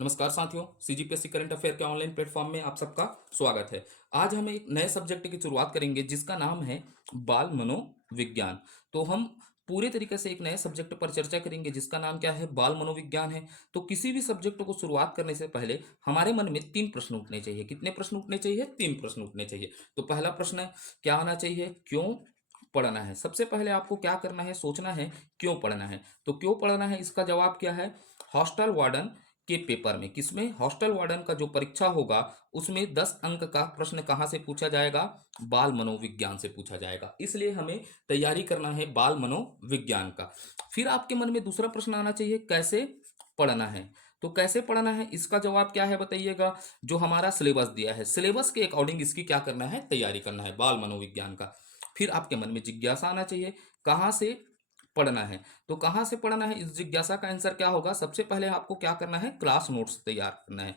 नमस्कार साथियों, CGPSC current affair के ऑनलाइन प्लेटफॉर्म में आप सबका स्वागत है। आज हम एक नए सब्जेक्ट की शुरुआत करेंगे जिसका नाम है बाल मनोविज्ञान। तो हम पूरे तरीके से एक नए सब्जेक्ट पर चर्चा करेंगे जिसका नाम क्या है, बाल मनोविज्ञान है। तो किसी भी सब्जेक्ट को शुरुआत करने से पहले हमारे मन में तीन प्रश्न उठने चाहिए। कितने प्रश्न उठने चाहिए? तीन प्रश्न उठने चाहिए। तो पहला प्रश्न क्या आना चाहिए? क्यों पढ़ना है? सबसे पहले आपको क्या करना है, सोचना है क्यों पढ़ना है। तो क्यों पढ़ना है इसका जवाब क्या है? हॉस्टल वार्डन के पेपर में, किसमें? हॉस्टल वार्डन का जो परीक्षा होगा उसमें 10 अंक का प्रश्न कहाँ से पूछा जाएगा? बाल मनोविज्ञान से पूछा जाएगा। इसलिए हमें तैयारी करना है बाल मनोविज्ञान का। फिर आपके मन में दूसरा प्रश्न आना चाहिए, कैसे पढ़ना है? तो कैसे पढ़ना है इसका जवाब क्या है बताइएगा? जो हमारा सिलेबस दिया है, सिलेबस के अकॉर्डिंग इसकी क्या करना है, तैयारी करना है बाल मनोविज्ञान का। फिर आपके मन में जिज्ञासा आना चाहिए, कहाँ से पढ़ना है। तो कहाँ से पढ़ना है, इस जिज्ञासा का आंसर क्या होगा? सबसे पहले आपको क्या करना है, क्लास नोट्स तैयार करना है।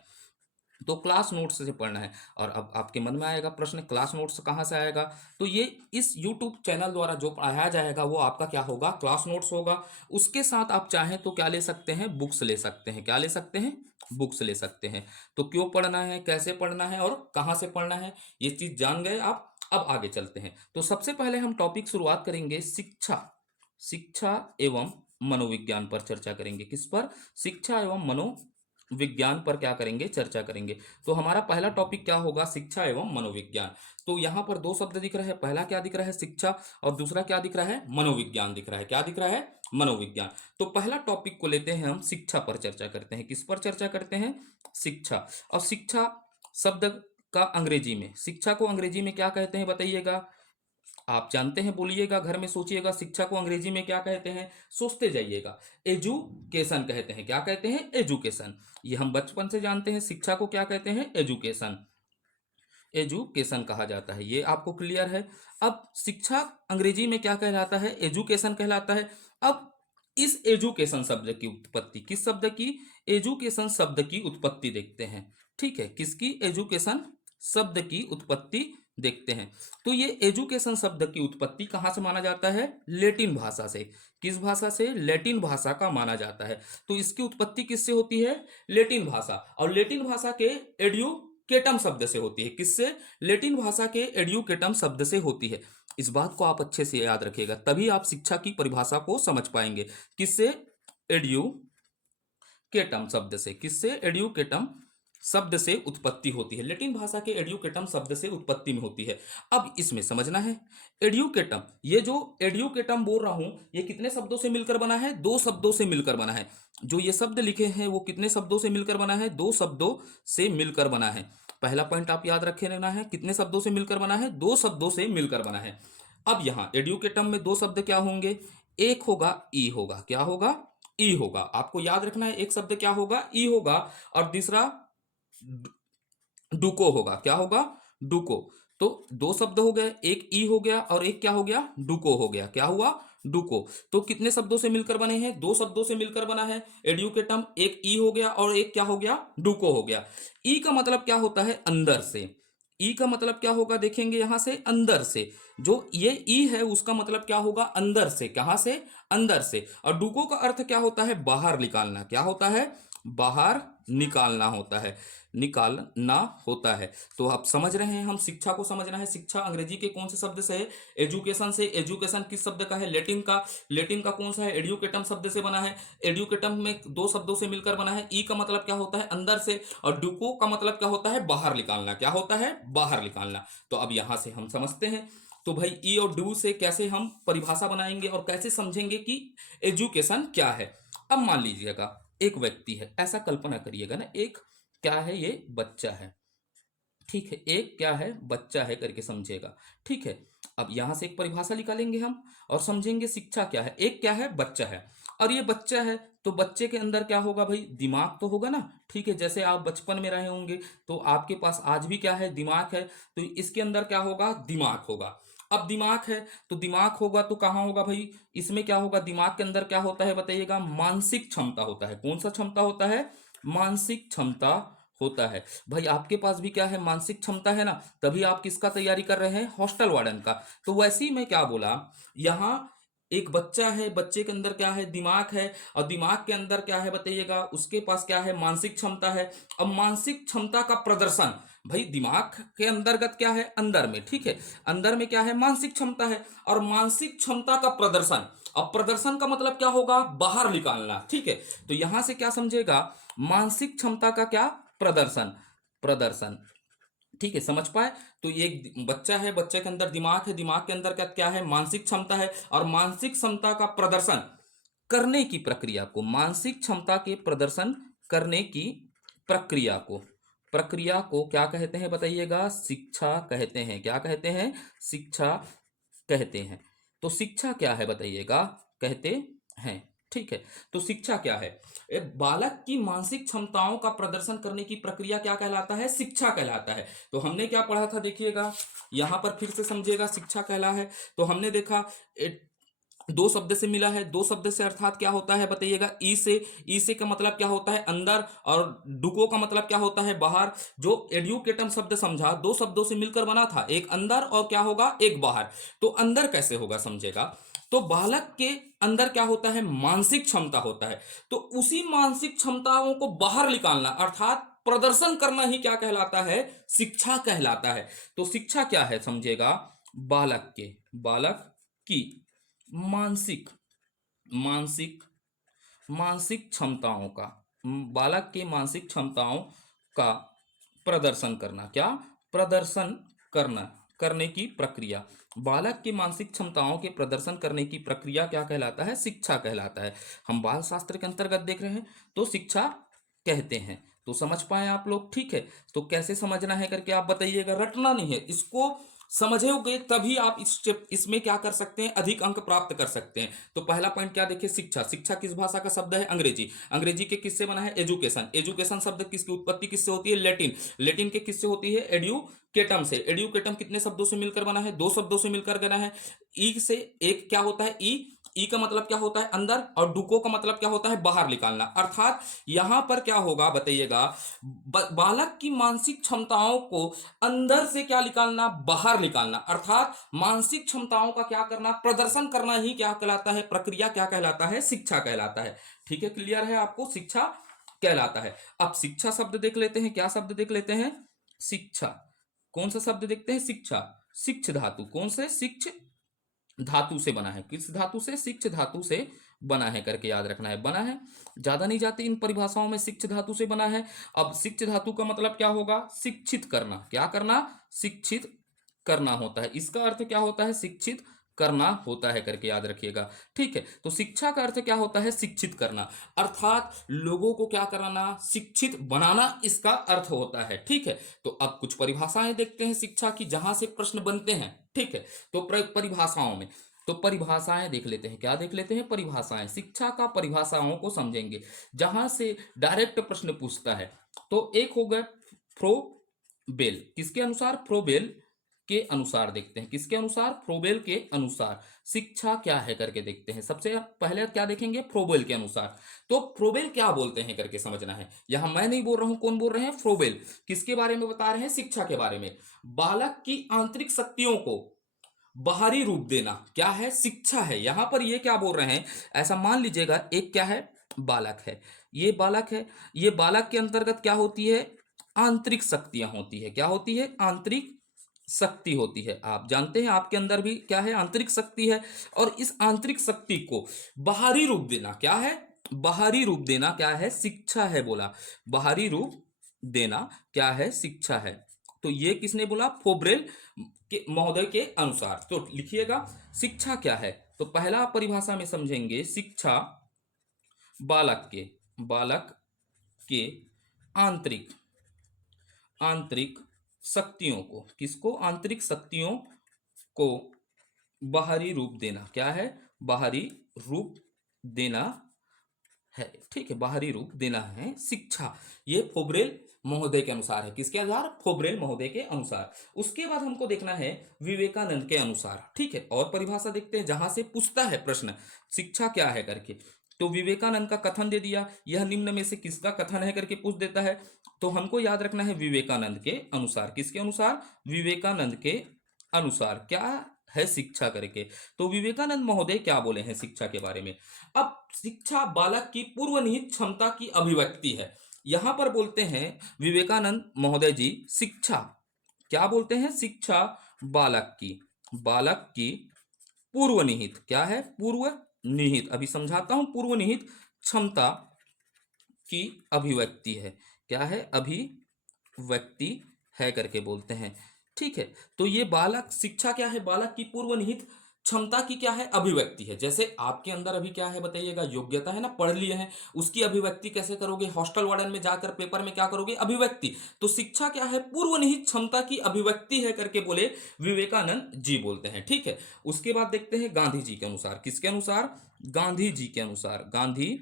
तो क्लास नोट्स से पढ़ना है। और अब आपके मन में आएगा प्रश्न, क्लास नोट्स कहाँ से आएगा? तो ये इस यूट्यूब चैनल द्वारा जो पढ़ाया जाएगा वो आपका क्या होगा, क्लास नोट्स होगा। उसके साथ आप चाहें तो क्या ले सकते हैं, बुक्स ले सकते हैं। क्या ले सकते हैं? बुक्स ले सकते हैं। तो क्यों पढ़ना है, कैसे पढ़ना है और कहाँ से पढ़ना है, ये चीज जान गए आप। अब आगे चलते हैं। तो सबसे पहले हम टॉपिक शुरुआत करेंगे शिक्षा, शिक्षा एवं मनोविज्ञान पर चर्चा करेंगे। किस पर? शिक्षा एवं मनोविज्ञान पर क्या करेंगे, चर्चा करेंगे। तो हमारा पहला टॉपिक क्या होगा, शिक्षा एवं मनोविज्ञान। तो यहाँ पर दो शब्द दिख रहे हैं, पहला क्या दिख रहा है, शिक्षा, और दूसरा क्या दिख रहा है, मनोविज्ञान दिख रहा है। क्या दिख रहा है? मनोविज्ञान। तो पहला टॉपिक को लेते हैं हम, शिक्षा पर चर्चा करते हैं। किस पर चर्चा करते हैं? शिक्षा। और शिक्षा शब्द का अंग्रेजी में, शिक्षा को अंग्रेजी में क्या कहते हैं बताइएगा? आप जानते हैं, बोलिएगा, घर में सोचिएगा, शिक्षा को अंग्रेजी में क्या कहते हैं, सोचते जाइएगा। एजुकेशन कहते हैं। क्या कहते हैं? एजुकेशन। ये हम बचपन से जानते हैं, शिक्षा को क्या कहते हैं, एजुकेशन। एजुकेशन कहा जाता है, ये आपको क्लियर है। अब शिक्षा अंग्रेजी में क्या कहलाता है, एजुकेशन कहलाता है। अब इस एजुकेशन शब्द की उत्पत्ति, किस शब्द की? एजुकेशन शब्द की उत्पत्ति देखते हैं। ठीक है, किसकी? एजुकेशन शब्द की उत्पत्ति देखते हैं। तो ये एजुकेशन शब्द की उत्पत्ति कहाँ से माना जाता है? लैटिन भाषा से। किस भाषा से? लैटिन भाषा का माना जाता है। तो इसकी उत्पत्ति किससे होती है? लैटिन भाषा। और लैटिन भाषा के एड्यूकेटम शब्द से होती है। किससे? लैटिन भाषा के एड्यूकेटम शब्द से होती है। इस बात को आप अच्छे से याद रखिएगा, तभी आप शिक्षा की परिभाषा को समझ पाएंगे। किससे? एड्यूकेटम शब्द से। किससे? एड्यूकेटम शब्द से उत्पत्ति होती है। लैटिन भाषा के एड्यूकेटम शब्द से उत्पत्ति में होती है। अब इसमें समझना है, एड्यूकेटम, ये जो एड्यूकेटम बोल रहा हूं, ये कितने शब्दों से मिलकर बना है? दो शब्दों से मिलकर बना है। जो ये शब्द लिखे हैं वो कितने शब्दों से मिलकर बना है? दो शब्दों से मिलकर बना है। पहला पॉइंट आप याद रखे रहना है, कितने शब्दों से मिलकर बना है? दो शब्दों से मिलकर बना है। अब यहां एड्यूकेटम में दो शब्द क्या होंगे? एक होगा ई होगा। क्या होगा? ई होगा। आपको याद रखना है, एक शब्द क्या होगा? ई होगा। और दूसरा डुको होगा। क्या होगा? डुको। तो दो शब्द हो गए, एक ई हो गया और एक क्या हो गया? डुको हो गया। क्या हुआ? डुको। तो कितने शब्दों से मिलकर बने हैं? दो शब्दों से मिलकर बना है एड्यूकेटम। एक ई हो गया और एक क्या हो गया? डुको हो गया। ई का मतलब क्या होता है? अंदर से। ई का मतलब क्या होगा, देखेंगे यहां से, अंदर से। जो ये ई है उसका मतलब क्या होगा? अंदर से। कहां से? अंदर से। और डुको का अर्थ क्या होता है? बाहर निकालना। क्या होता है? बाहर निकालना होता है, निकालना होता है। तो आप समझ रहे हैं, हम शिक्षा को समझना है। शिक्षा अंग्रेजी के कौन से शब्द से है? एजुकेशन से। एजुकेशन किस शब्द का है? लैटिन का। लैटिन का कौन सा है? एड्यूकेटम शब्द से बना है। एड्यूकेटम में दो शब्दों से मिलकर बना है। ई का मतलब क्या होता है? अंदर से। और डुको का मतलब क्या होता है? बाहर निकालना। क्या होता है? बाहर निकालना। तो अब यहां से हम समझते हैं। तो भाई ई और डू से कैसे हम परिभाषा बनाएंगे और कैसे समझेंगे कि एजुकेशन क्या है। अब मान लीजिएगा एक व्यक्ति है, ऐसा कल्पना करिएगा ना, एक क्या है, ये बच्चा है। ठीक है, एक क्या है, बच्चा है करके समझेगा। ठीक है, अब यहां से एक परिभाषा निकालेंगे हम और समझेंगे शिक्षा क्या है। एक क्या है, बच्चा है। और ये बच्चा है तो बच्चे के अंदर क्या होगा भाई? दिमाग तो होगा ना। ठीक है, जैसे आप बचपन में रहे होंगे तो आपके पास आज भी क्या है? दिमाग है। तो इसके अंदर क्या होगा? दिमाग होगा। अब दिमाग है तो दिमाग होगा तो कहाँ होगा भाई? इसमें क्या होगा? दिमाग के अंदर क्या होता है बताइएगा? मानसिक क्षमता होता है। कौन सा क्षमता होता है? मानसिक क्षमता होता है। भाई आपके पास भी क्या है? मानसिक क्षमता है ना, तभी आप किसका तैयारी कर रहे हैं? हॉस्टल वार्डन का। तो वैसे ही मैं क्या बोला, यहाँ एक बच्चा है, बच्चे के अंदर क्या है, दिमाग है, और दिमाग के अंदर क्या है बताइएगा, उसके पास क्या है, मानसिक क्षमता है। अब मानसिक क्षमता का प्रदर्शन, भाई दिमाग के अंतर्गत क्या है, अंदर में, ठीक है, अंदर में क्या है, मानसिक क्षमता है, और मानसिक क्षमता का प्रदर्शन, अब प्रदर्शन का मतलब क्या होगा, बाहर निकालना, ठीक है। तो यहां से क्या समझेगा, मानसिक क्षमता का क्या, प्रदर्शन, प्रदर्शन, ठीक है, समझ पाए। तो ये एक बच्चा है, बच्चे के अंदर दिमाग है, दिमाग के अंदर क्या क्या है, मानसिक क्षमता है, और मानसिक क्षमता का प्रदर्शन करने की प्रक्रिया को, मानसिक क्षमता के प्रदर्शन करने की प्रक्रिया को, प्रक्रिया को क्या कहते हैं बताइएगा, शिक्षा कहते हैं। क्या कहते हैं, शिक्षा कहते हैं। तो शिक्षा क्या है बताइएगा, कहते हैं, ठीक है। तो शिक्षा क्या है, एक बालक की मानसिक क्षमताओं का प्रदर्शन करने की प्रक्रिया क्या कहलाता है, शिक्षा कहलाता है। तो हमने क्या पढ़ा था देखिएगा, यहां पर फिर से समझिएगा, शिक्षा कहला है। तो हमने देखा दो शब्द से मिला है, दो शब्द से अर्थात क्या होता है बताइएगा, ई से, ई से का मतलब क्या होता है, अंदर, और डुको का मतलब क्या होता है, बाहर। जो एडुकेटम शब्द समझा, दो शब्दों से मिलकर बना था, एक अंदर और क्या होगा, एक बाहर। तो अंदर कैसे होगा समझेगा, तो बालक के अंदर क्या होता है, मानसिक क्षमता होता है, तो उसी मानसिक क्षमताओं को बाहर निकालना अर्थात प्रदर्शन करना ही क्या कहलाता है, शिक्षा कहलाता है। तो शिक्षा क्या है समझेगा, बालक के, बालक की मानसिक, मानसिक, मानसिक क्षमताओं का, बालक के मानसिक क्षमताओं का प्रदर्शन करना, क्या, प्रदर्शन करना, करने की प्रक्रिया, बालक के मानसिक क्षमताओं के प्रदर्शन करने की प्रक्रिया क्या कहलाता है, शिक्षा कहलाता है। हम बाल शास्त्र के अंतर्गत देख रहे हैं, तो शिक्षा कहते हैं। तो समझ पाए आप लोग, ठीक है। तो कैसे समझना है करके आप बताइएगा, रटना नहीं है इसको, समझोगे तभी आप इसमें क्या कर सकते हैं, अधिक अंक प्राप्त कर सकते हैं। तो पहला पॉइंट क्या देखिए, शिक्षा, शिक्षा किस भाषा का शब्द है, अंग्रेजी, अंग्रेजी के किससे बना है, एजुकेशन, एजुकेशन शब्द किसकी उत्पत्ति किससे होती है, लेटिन, लेटिन के किससे होती है, एडुकेटम से, एडुकेटम कितने शब्दों से मिलकर बना है, दो शब्दों से मिलकर बना है। ई से एक क्या होता है, ई, ई का मतलब क्या होता है, अंदर, और डुको का मतलब क्या होता है, बाहर निकालना। अर्थात यहां पर क्या होगा बताइएगा, बालक की मानसिक क्षमताओं को अंदर से क्या निकालना, बाहर निकालना, अर्थात मानसिक क्षमताओं का क्या करना, प्रदर्शन करना ही क्या कहलाता है, प्रक्रिया क्या कहलाता है, शिक्षा कहलाता है। ठीक है, क्लियर है आपको, शिक्षा कहलाता है। अब शिक्षा शब्द देख लेते हैं, क्या शब्द देख लेते हैं, शिक्षा, कौन सा शब्द देखते हैं, शिक्षा, शिक्ष धातु, कौन से, शिक्ष धातु से बना है, किस धातु से, शिक्ष धातु से बना है करके याद रखना है, बना है, ज्यादा नहीं जाती इन परिभाषाओं में, शिक्ष धातु से बना है। अब शिक्ष धातु का मतलब क्या होगा, शिक्षित करना, क्या करना, शिक्षित करना होता है, इसका अर्थ क्या होता है, शिक्षित करना होता है करके याद रखिएगा। ठीक है, तो शिक्षा का अर्थ क्या होता है, शिक्षित करना, अर्थात लोगों को क्या कराना, शिक्षित बनाना, इसका अर्थ होता है। ठीक है, तो अब कुछ परिभाषाएं देखते हैं शिक्षा की, जहां से प्रश्न बनते हैं। ठीक है, तो परिभाषाओं में, तो परिभाषाएं देख लेते हैं, क्या देख लेते हैं, परिभाषाएं, शिक्षा का परिभाषाओं को समझेंगे, जहां से डायरेक्ट प्रश्न पूछता है। तो एक हो गया फ्रोबेल, किसके अनुसार, फ्रोबेल के अनुसार देखते हैं, किसके अनुसार, फ्रोबेल के अनुसार शिक्षा क्या है करके देखते हैं। सबसे पहले क्या देखेंगे, फ्रोबेल के अनुसार। तो फ्रोबेल क्या बोलते हैं करके समझना है, यहां मैं नहीं बोल रहा हूं, कौन बोल रहे हैं, फ्रोबेल, किसके बारे में बता रहे हैं, शिक्षा के बारे में। बालक की आंतरिक शक्तियों को बाहरी रूप देना क्या है, शिक्षा है। यहां पर ये क्या बोल रहे हैं, ऐसा मान लीजिएगा, एक क्या है, बालक है, ये बालक है, ये बालक के अंतर्गत क्या होती है, आंतरिक शक्तियां होती है, क्या होती है, आंतरिक शक्ति होती है। आप जानते हैं आपके अंदर भी क्या है, आंतरिक शक्ति है, और इस आंतरिक शक्ति को बाहरी रूप देना क्या है, बाहरी रूप देना क्या है, शिक्षा है, बोला, बाहरी रूप देना क्या है, शिक्षा है। तो ये किसने बोला, फोब्रेल के महोदय के अनुसार। तो लिखिएगा, शिक्षा क्या है, तो पहला परिभाषा में समझेंगे, शिक्षा बालक के, बालक के आंतरिक, आंतरिक शक्तियों को, किसको, आंतरिक शक्तियों को बाहरी रूप देना, क्या है, बाहरी रूप देना है। ठीक है, बाहरी रूप देना है शिक्षा, ये फोब्रेल महोदय के अनुसार है, किसके अनुसार, फोब्रेल महोदय के अनुसार। उसके बाद हमको देखना है विवेकानंद के अनुसार। ठीक है, और परिभाषा देखते हैं, जहां से पूछता है प्रश्न, शिक्षा क्या है करके। तो विवेकानंद का कथन दे दिया, यह निम्न में से किसका कथन है करके पूछ देता है। तो हमको याद रखना है विवेकानंद के अनुसार, किसके अनुसार, विवेकानंद के अनुसार क्या है शिक्षा करके। तो विवेकानंद महोदय क्या बोले हैं शिक्षा के बारे में। अब शिक्षा बालक की पूर्व निहित क्षमता की अभिव्यक्ति है। यहां पर बोलते हैं विवेकानंद महोदय जी, शिक्षा क्या बोलते हैं, शिक्षा बालक की पूर्व निहित, क्या है, पूर्व निहित, अभी समझाता हूं, पूर्व निहित क्षमता की अभिव्यक्ति है। क्या है, अभिव्यक्ति है करके बोलते हैं। ठीक है, तो ये बालक शिक्षा क्या है, बालक की पूर्व निहित क्षमता की क्या है, अभिव्यक्ति है। जैसे आपके अंदर अभी क्या है बताइएगा, योग्यता है ना, पढ़ लिए हैं, उसकी अभिव्यक्ति कैसे करोगे, हॉस्टल वार्डन में जाकर पेपर में क्या करोगे, अभिव्यक्ति। तो शिक्षा क्या है, पूर्व निहित क्षमता की अभिव्यक्ति है करके बोले विवेकानंद जी बोलते हैं। ठीक है, उसके बाद देखते हैं गांधी जी के अनुसार, किसके अनुसार, गांधी जी के अनुसार, गांधी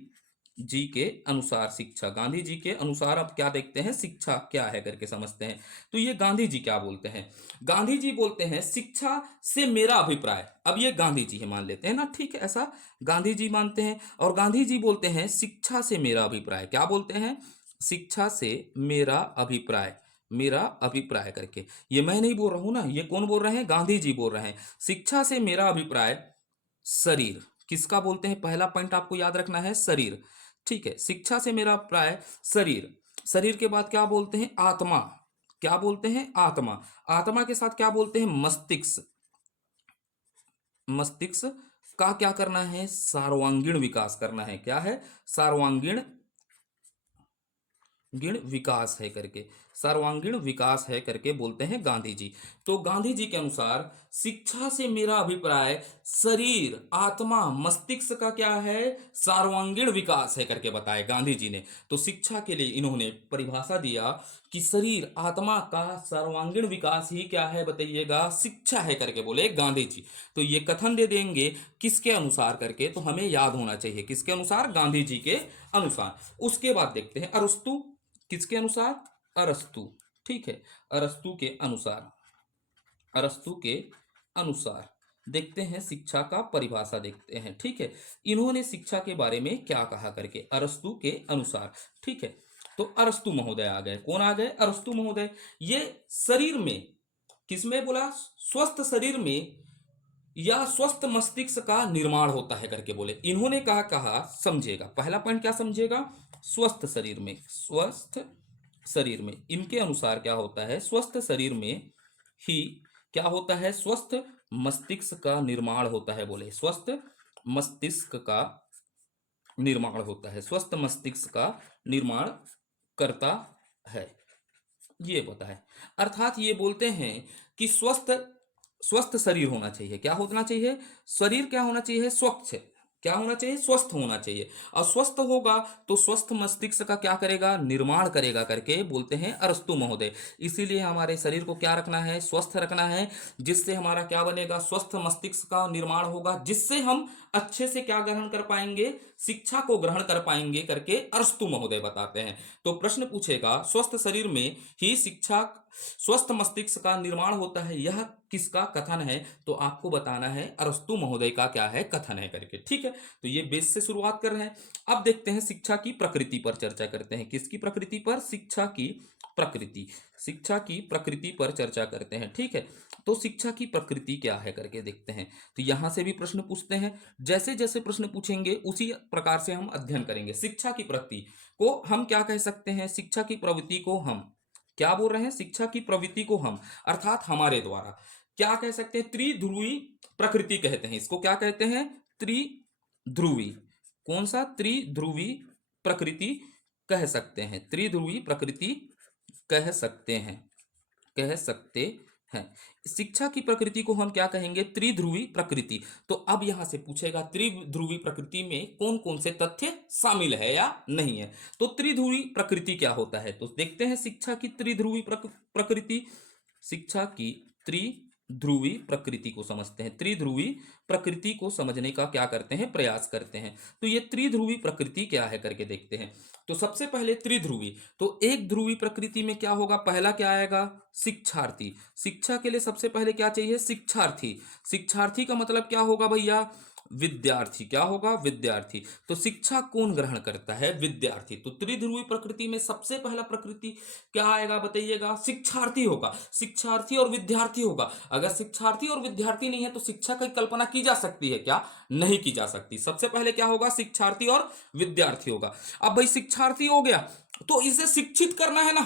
जी के अनुसार शिक्षा, गांधी जी के अनुसार अब क्या देखते हैं, शिक्षा क्या है करके समझते हैं। तो ये गांधी जी क्या बोलते हैं, गांधी जी बोलते हैं शिक्षा से मेरा अभिप्राय, अब ये गांधी जी है मान लेते हैं ना, ठीक है, ऐसा गांधी जी मानते हैं। और गांधी जी बोलते हैं शिक्षा से मेरा अभिप्राय, क्या बोलते हैं, शिक्षा से मेरा अभिप्राय करके। ये मैं नहीं बोल रहा हूं ना, ये कौन बोल रहे हैं, गांधी जी बोल रहे हैं। शिक्षा से मेरा अभिप्राय शरीर, किसका बोलते हैं, पहला पॉइंट आपको याद रखना है, शरीर। ठीक है, शिक्षा से मेरा प्राय शरीर, शरीर के बाद क्या बोलते हैं, आत्मा, क्या बोलते हैं, आत्मा, आत्मा के साथ क्या बोलते हैं, मस्तिष्क, मस्तिष्क का क्या करना है, सर्वांगीण विकास करना है, क्या है, सर्वांगीण गिण विकास है करके, सर्वांगीण विकास है करके बोलते हैं गांधी जी। तो गांधी जी के अनुसार शिक्षा से मेरा अभिप्राय शरीर, आत्मा, मस्तिष्क का क्या है, सर्वांगीण विकास है करके बताया गांधी जी ने। तो शिक्षा के लिए इन्होंने परिभाषा दिया कि शरीर आत्मा का सर्वांगीण विकास ही क्या है बताइएगा, शिक्षा है करके बोले गांधी जी। तो ये कथन दे देंगे किसके अनुसार करके, तो हमें याद होना चाहिए किसके अनुसार, गांधी जी के अनुसार। उसके बाद देखते हैं अरस्तु, किसके अनुसार, अरस्तु। ठीक है, अरस्तु के अनुसार, अरस्तु के अनुसार देखते हैं शिक्षा का परिभाषा देखते हैं। ठीक है, इन्होंने शिक्षा के बारे में क्या कहा करके, अरस्तु के अनुसार। ठीक है, तो अरस्तु महोदय आ गए, कौन आ गए, अरस्तु महोदय। ये शरीर में, किसमें बोला, स्वस्थ शरीर में या स्वस्थ मस्तिष्क का निर्माण होता है करके बोले। इन्होंने कहा कहा समझेगा, पहला पॉइंट क्या समझेगा, स्वस्थ शरीर में, स्वस्थ शरीर में, इनके अनुसार क्या होता है, स्वस्थ शरीर में ही क्या होता है, स्वस्थ मस्तिष्क का निर्माण होता है बोले, स्वस्थ मस्तिष्क का निर्माण होता है, स्वस्थ मस्तिष्क का निर्माण करता है, ये बताए। अर्थात ये बोलते हैं कि स्वस्थ स्वस्थ शरीर होना चाहिए, क्या होना चाहिए, शरीर क्या होना चाहिए, स्वच्छ, क्या होना चाहिए, स्वस्थ होना चाहिए। और स्वस्थ होगा तो स्वस्थ मस्तिष्क का क्या करेगा, निर्माण करेगा करके बोलते हैं अरस्तु महोदय। इसीलिए हमारे शरीर को क्या रखना है, स्वस्थ रखना है, जिससे हमारा क्या बनेगा, स्वस्थ मस्तिष्क का निर्माण होगा, जिससे हम अच्छे से क्या ग्रहण कर पाएंगे, शिक्षा को ग्रहण कर पाएंगे करके अरस्तु महोदय बताते हैं। तो प्रश्न पूछेगा स्वस्थ शरीर में ही शिक्षा, स्वस्थ मस्तिष्क का निर्माण होता है, यह किसका कथन है, तो आपको बताना है अरस्तु महोदय का क्या है, कथन है करके। ठीक है, तो ये बेस से शुरुआत कर रहे हैं। अब देखते हैं शिक्षा की प्रकृति पर चर्चा करते हैं, किसकी प्रकृति पर, शिक्षा की प्रकृति, शिक्षा की प्रकृति पर चर्चा करते हैं। ठीक है, तो शिक्षा की प्रकृति क्या है करके देखते हैं। तो यहां से भी प्रश्न पूछते हैं, जैसे जैसे प्रश्न पूछेंगे उसी प्रकार से हम अध्ययन करेंगे। शिक्षा की प्रकृति को हम क्या कह सकते हैं, शिक्षा की प्रवृत्ति को हम क्या बोल रहे हैं, शिक्षा की प्रवृत्ति को हम अर्थात हमारे द्वारा क्या कह सकते हैं, त्रिध्रुवी प्रकृति कहते हैं इसको, क्या कहते हैं, त्रिध्रुवी, कौन सा, त्रिध्रुवी प्रकृति कह सकते हैं, त्रिध्रुवी प्रकृति कह सकते हैं, कह सकते हैं। शिक्षा की प्रकृति को हम क्या कहेंगे, त्रिध्रुवी प्रकृति। तो अब यहां से पूछेगा त्रिध्रुवी प्रकृति में कौन कौन से तथ्य शामिल है या नहीं है। तो त्रिध्रुवी प्रकृति क्या होता है, तो देखते हैं शिक्षा की त्रिध्रुवी प्रकृति, शिक्षा की त्रिध्रुवी प्रकृति को समझते हैं, त्रिध्रुवी प्रकृति को समझने का क्या करते हैं, प्रयास करते हैं। तो ये त्रिध्रुवी प्रकृति क्या है करके देखते हैं। तो सबसे पहले त्रिध्रुवी, तो एक ध्रुवी प्रकृति में क्या होगा, पहला क्या आएगा, शिक्षार्थी। शिक्षा के लिए सबसे पहले क्या चाहिए, शिक्षार्थी। शिक्षार्थी का मतलब क्या होगा भैया, विद्यार्थी। क्या होगा? विद्यार्थी। तो शिक्षा कौन ग्रहण करता है? विद्यार्थी। तो त्रिध्रुवी प्रकृति में सबसे पहला प्रकृति क्या आएगा बताइएगा? शिक्षार्थी होगा। शिक्षार्थी और विद्यार्थी होगा। अगर शिक्षार्थी और विद्यार्थी नहीं है तो शिक्षा की कल्पना की जा सकती है क्या? नहीं की जा सकती। सबसे पहले क्या होगा? शिक्षार्थी और विद्यार्थी होगा। अब भाई शिक्षार्थी हो गया तो इसे शिक्षित करना है ना,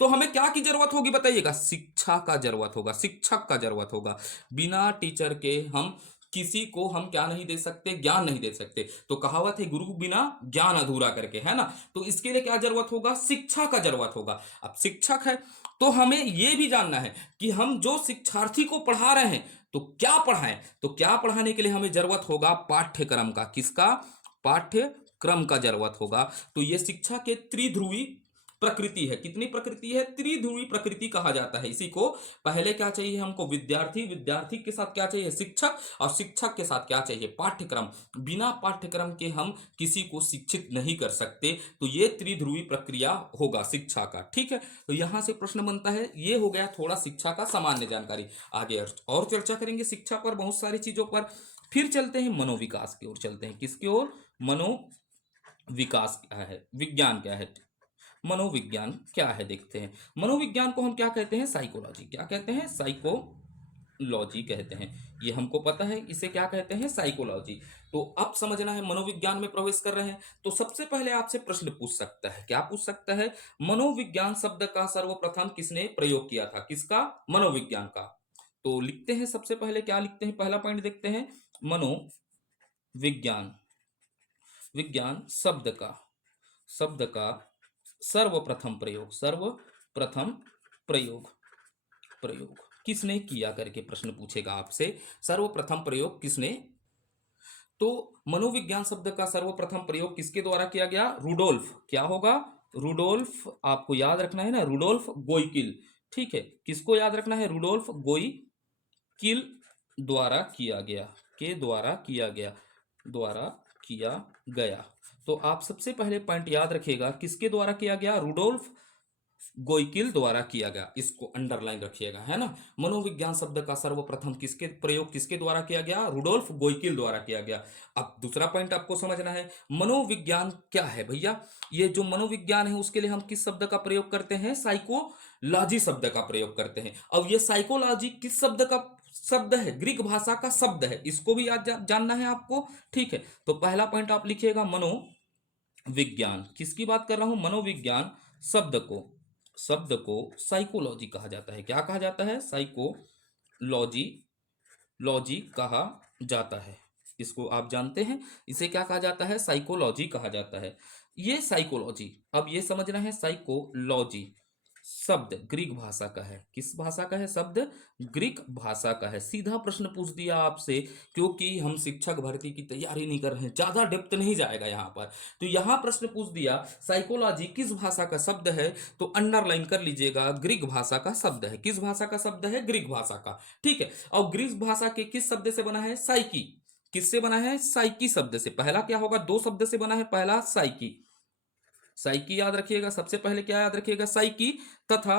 तो हमें क्या की जरूरत होगी बताइएगा? शिक्षा का जरूरत होगा, शिक्षक का जरूरत होगा। बिना टीचर के हम किसी को हम क्या नहीं दे सकते? ज्ञान नहीं दे सकते। तो कहावत है, गुरु बिना ज्ञान अधूरा करके, है ना। तो इसके लिए क्या जरूरत होगा? शिक्षा का जरूरत होगा। अब शिक्षक है तो हमें यह भी जानना है कि हम जो शिक्षार्थी को पढ़ा रहे हैं तो क्या पढ़ाएं। तो क्या पढ़ाने के लिए हमें जरूरत होगा? पाठ्यक्रम का। किसका? पाठ्यक्रम का जरूरत होगा। तो यह शिक्षा के त्रिध्रुवी प्रकृति है। कितनी प्रकृति है? त्रिध्रुवी प्रकृति कहा जाता है इसी को। पहले क्या चाहिए हमको? विद्यार्थी। विद्यार्थी के साथ क्या चाहिए? शिक्षक। और शिक्षक के साथ क्या चाहिए? पाठ्यक्रम। बिना पाठ्यक्रम के हम किसी को शिक्षित नहीं कर सकते। तो ये त्रिध्रुवी प्रक्रिया होगा शिक्षा का। ठीक है, तो यहां से प्रश्न बनता है। ये हो गया थोड़ा शिक्षा का सामान्य जानकारी। आगे और चर्चा करेंगे शिक्षा पर, बहुत सारी चीजों पर। फिर चलते हैं मनोविकास की ओर चलते हैं। किसकी ओर? मनोविकास क्या है, विज्ञान क्या है, मनोविज्ञान क्या है देखते हैं। मनोविज्ञान को हम क्या कहते हैं? साइकोलॉजी। क्या कहते हैं? साइकोलॉजी कहते हैं। ये हमको पता है, इसे क्या कहते हैं? साइकोलॉजी। तो अब समझना है, मनोविज्ञान में प्रवेश कर रहे हैं तो सबसे पहले आपसे प्रश्न पूछ सकता है। क्या पूछ सकता है? मनोविज्ञान शब्द का सर्वप्रथम किसने प्रयोग किया था? किसका? मनोविज्ञान का। तो लिखते हैं, सबसे पहले क्या लिखते हैं? पहला पॉइंट देखते हैं, मनोविज्ञान। विज्ञान शब्द का सर्वप्रथम प्रयोग। सर्वप्रथम प्रयोग प्रयोग किसने किया करके प्रश्न पूछेगा आपसे। सर्वप्रथम प्रयोग किसने? तो मनोविज्ञान शब्द का सर्वप्रथम प्रयोग किसके द्वारा किया गया? रुडोल्फ। क्या होगा? रुडोल्फ। आपको याद रखना है ना, रुडोल्फ गोइकिल। ठीक है, किसको याद रखना है? रुडोल्फ गोइकिल द्वारा किया गया। के द्वारा किया गया। द्वारा किया गया। तो आप सबसे पहले पॉइंट याद रखिएगा, किसके द्वारा किया गया? रुडोल्फ गोइकिल द्वारा किया गया। इसको अंडरलाइन रखिएगा, है ना। मनोविज्ञान शब्द का सर्वप्रथम किसके द्वारा किया गया? रुडोल्फ गोइकिल द्वारा किया गया। अब दूसरा पॉइंट आपको समझना है, मनोविज्ञान क्या है भैया। ये जो मनोविज्ञान है उसके लिए हम किस शब्द का प्रयोग करते हैं? साइकोलॉजी शब्द का प्रयोग करते हैं। अब ये साइकोलॉजी किस शब्द का शब्द है? ग्रीक भाषा का शब्द है। इसको भी याद जानना है आपको। ठीक है, तो पहला पॉइंट आप लिखिएगा, मनोविज्ञान। किसकी बात कर रहा हूं? मनोविज्ञान शब्द को साइकोलॉजी कहा जाता है। क्या कहा जाता है? साइकोलॉजी लॉजी कहा जाता है। इसको आप जानते हैं, इसे क्या कहा जाता है? साइकोलॉजी कहा जाता है। ये साइकोलॉजी, अब ये समझना है, साइकोलॉजी शब्द ग्रीक भाषा का है। किस भाषा का है? शब्द ग्रीक भाषा का है। सीधा प्रश्न पूछ दिया आपसे, क्योंकि हम शिक्षक भर्ती की तैयारी नहीं कर रहे हैं, ज्यादा डेप्थ नहीं जाएगा यहाँ पर। तो यहाँ प्रश्न पूछ दिया साइकोलॉजी किस भाषा का शब्द है, तो अंडरलाइन कर लीजिएगा, ग्रीक भाषा का शब्द है। किस भाषा का शब्द है? ग्रीक भाषा का। ठीक है, और ग्रीक भाषा के किस शब्द से बना है? साइकी। किससे बना है? साइकी शब्द से। पहला क्या होगा? दो शब्द से बना है। पहला साइकी। साइकी याद रखिएगा, सबसे पहले क्या याद रखिएगा? साइकी तथा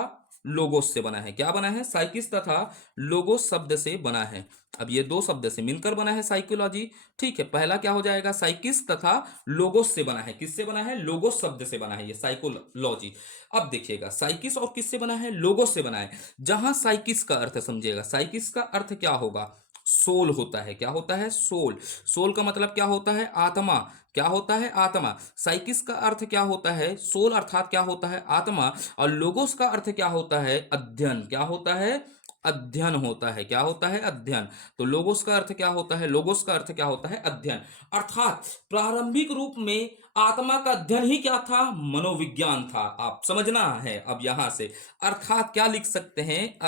लोगोस से बना है। क्या बना है? साइकिस तथा लोगोस शब्द से बना है। अब ये दो शब्द से मिलकर बना है साइकोलॉजी। ठीक है, पहला क्या हो जाएगा? साइकिस तथा लोगोस से बना है। किससे बना है? लोगोस शब्द से बना है ये साइकोलॉजी। अब देखिएगा, साइकिस और किससे बना है? लोगोस से बना है। जहां साइकिस का अर्थ समझिएगा, साइकिस का अर्थ क्या होगा? सोल होता है। क्या होता है? सोल। सोल का मतलब क्या होता है? आत्मा। क्या होता है? आत्मा। साइकिस का अर्थ क्या होता है? सोल अर्थात क्या होता है? आत्मा। और लोगोस का अर्थ क्या होता है? अध्ययन। क्या होता है? अध्ययन होता है। क्या होता है? अध्ययन। तो लोगोस का अर्थ क्या होता है? लोगोस का अर्थ क्या होता है? अध्ययन। अर्थात प्रारंभिक रूप में आत्मा का अध्ययन ही क्या था? मनोविज्ञान था। आप समझना है अब यहां से। अर्थात क्या लिख सकते हैं?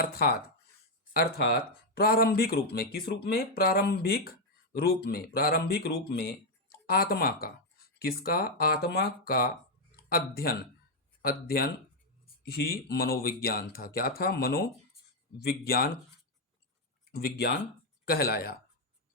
अर्थात प्रारंभिक रूप में। किस रूप में? प्रारंभिक रूप में आत्मा का। किसका? आत्मा का अध्ययन ही मनोविज्ञान था। क्या था? मनोविज्ञान कहलाया।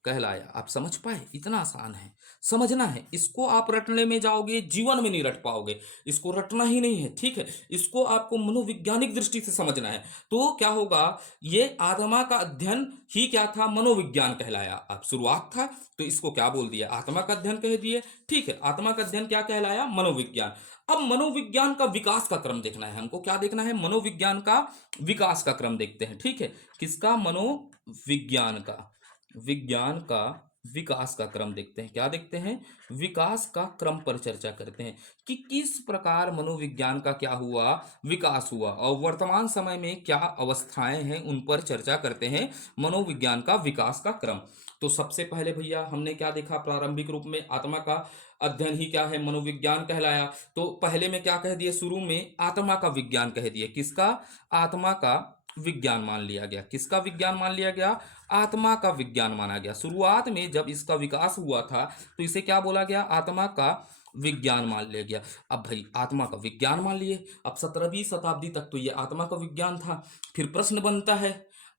कहलाया। आप समझ पाए? इतना आसान है, समझना है। इसको आप रटने में जाओगे, जीवन में नहीं रट पाओगे। इसको रटना ही नहीं है, ठीक है। इसको आपको मनोवैज्ञानिक दृष्टि से समझना है। तो क्या होगा, ये आत्मा का अध्ययन ही क्या था, मनोविज्ञान कहलाया। अब शुरुआत था तो इसको क्या बोल दिया, आत्मा का अध्ययन कह दिए, ठीक है। आत्मा का अध्ययन क्या कहलाया, मनोविज्ञान। अब मनोविज्ञान का विकास का क्रम देखना है हमको। क्या देखना है, मनोविज्ञान का विकास का क्रम देखते हैं, ठीक है। किसका, मनोविज्ञान का, विज्ञान का विकास का क्रम देखते हैं। क्या देखते हैं, विकास का क्रम पर चर्चा करते हैं कि किस प्रकार मनोविज्ञान का क्या हुआ, विकास हुआ, और वर्तमान समय में क्या अवस्थाएं हैं उन पर चर्चा करते हैं। मनोविज्ञान का विकास का क्रम। तो सबसे पहले भैया हमने क्या देखा, प्रारंभिक रूप में आत्मा का अध्ययन ही क्या है, मनोविज्ञान कहलाया। तो पहले में क्या कह दिए, शुरू में आत्मा का विज्ञान कह दिए। किसका, आत्मा का विज्ञान मान लिया गया। किसका विज्ञान मान लिया गया, आत्मा का विज्ञान माना गया। शुरुआत में जब इसका विकास हुआ था तो इसे क्या बोला गया, आत्मा का विज्ञान मान लिया गया। अब भाई आत्मा का विज्ञान मान लिए, अब 17वीं शताब्दी तक तो ये आत्मा का विज्ञान था। फिर प्रश्न बनता है,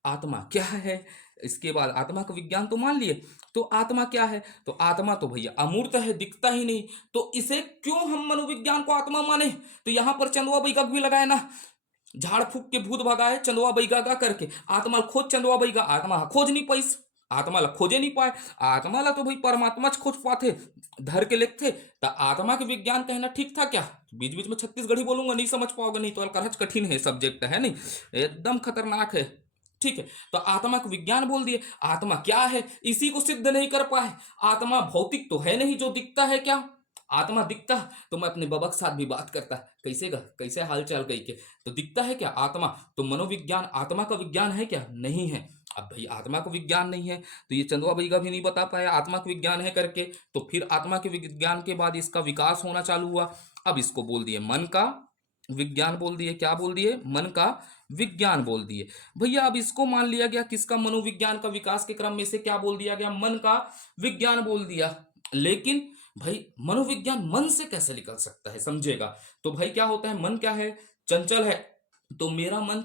आत्मा क्या है। इसके बाद आत्मा का विज्ञान तो मान लिए, तो आत्मा क्या है, तो आत्मा तो भैया अमूर्त है, दिखता ही नहीं। तो इसे क्यों हम मनोविज्ञान को आत्मा माने, तो यहां पर चंदवा बैगक भी लगाए ना, झाड़ फूक के भूत भगाए चंदवा बैगा गा करके। आत्मा ला खोज चंदवा बैगा, आत्मा हा खोज नहीं पाइस, आत्मा ला खोजे नहीं पाए। आत्मा ला तो भाई परमात्मा च खोज पाते, धर के लिखते। तो आत्मा के विज्ञान कहना ठीक था क्या, बीच बीच में छत्तीसगढ़ी बोलूंगा, नहीं समझ पाओगे, नहीं तो अलकरहच कठिन है सब्जेक्ट है नहीं, एकदम खतरनाक है, ठीक है। तो आत्मा को विज्ञान बोल दिए। आत्मा क्या है, इसी को सिद्ध नहीं कर पाए। आत्मा भौतिक तो है नहीं जो दिखता है, क्या आत्मा दिखता तो मैं अपने बाबा के साथ भी बात करता, कैसे गा, कैसे हाल चाल गई के, तो दिखता है क्या आत्मा। तो मनोविज्ञान आत्मा का विज्ञान है क्या, नहीं है। अब भाई आत्मा का विज्ञान नहीं है तो ये चंदवा बैगा भी नहीं बता पाया आत्मा का विज्ञान है करके। तो फिर आत्मा के विज्ञान के बाद इसका विकास होना चालू हुआ। अब इसको बोल दिए मन का विज्ञान बोल दिए। क्या बोल दिए, मन का विज्ञान बोल दिए। भैया अब इसको मान लिया गया किसका, मनोविज्ञान का विकास के क्रम में से क्या बोल दिया गया, मन का विज्ञान बोल दिया। लेकिन भाई मनोविज्ञान मन से कैसे निकल सकता है, समझेगा। तो भाई क्या होता है, मन क्या है, चंचल है। तो मेरा मन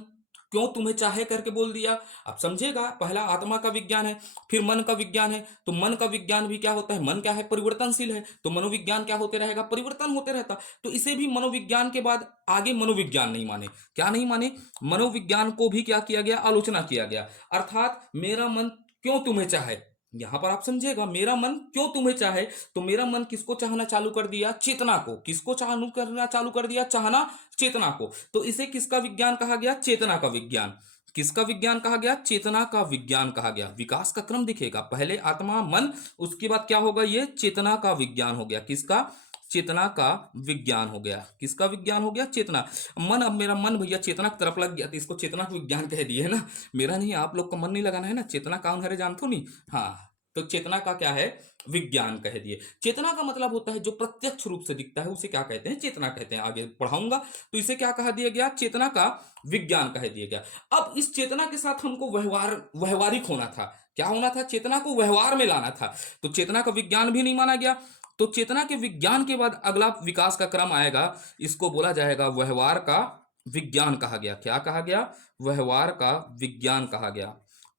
क्यों तुम्हें चाहे करके बोल दिया। अब समझेगा, पहला आत्मा का विज्ञान है, फिर मन का विज्ञान है। तो मन का विज्ञान भी क्या होता है, मन क्या है, परिवर्तनशील है। तो मनोविज्ञान क्या होते रहेगा, परिवर्तन होते रहता। तो इसे भी मनोविज्ञान के बाद आगे मनोविज्ञान नहीं माने। क्या नहीं माने, मनोविज्ञान को भी क्या किया गया, आलोचना किया गया। अर्थात मेरा मन क्यों तुम्हें चाहे, यहां पर आप समझिएगा, मेरा मन क्यों तुम्हें चाहे। तो मेरा मन किसको चाहना चालू कर दिया, चेतना को। किसको चाहना करना चालू कर दिया, चाहना चेतना को। तो इसे किसका विज्ञान कहा गया, चेतना का विज्ञान। किसका विज्ञान कहा गया, चेतना का विज्ञान कहा गया। विकास का क्रम दिखेगा, पहले आत्मा मन, उसके बाद क्या होगा, ये चेतना का विज्ञान हो गया। किसका, चेतना का विज्ञान हो गया। किसका विज्ञान हो गया, चेतना। मन, अब मेरा मन भैया चेतना की तरफ लग गया तो इसको चेतना का विज्ञान कह दिए है ना। मेरा नहीं, आप लोग का मन नहीं लगाना है ना, चेतना कौन है जानते हो नहीं। हाँ, तो चेतना का क्या है, विज्ञान कह दिए। चेतना का मतलब होता है जो प्रत्यक्ष रूप से दिखता है उसे क्या कहते हैं, चेतना कहते हैं। आगे पढ़ाऊंगा तो इसे क्या कहा दिया गया, चेतना का विज्ञान कह दिया गया। अब इस चेतना के साथ हमको व्यवहारिक होना था। क्या होना था, चेतना को व्यवहार में लाना था। तो चेतना का विज्ञान भी नहीं माना गया। तो चेतना के विज्ञान के बाद अगला विकास का क्रम आएगा, इसको बोला जाएगा व्यवहार का विज्ञान कहा गया। क्या कहा गया, व्यवहार का विज्ञान कहा गया।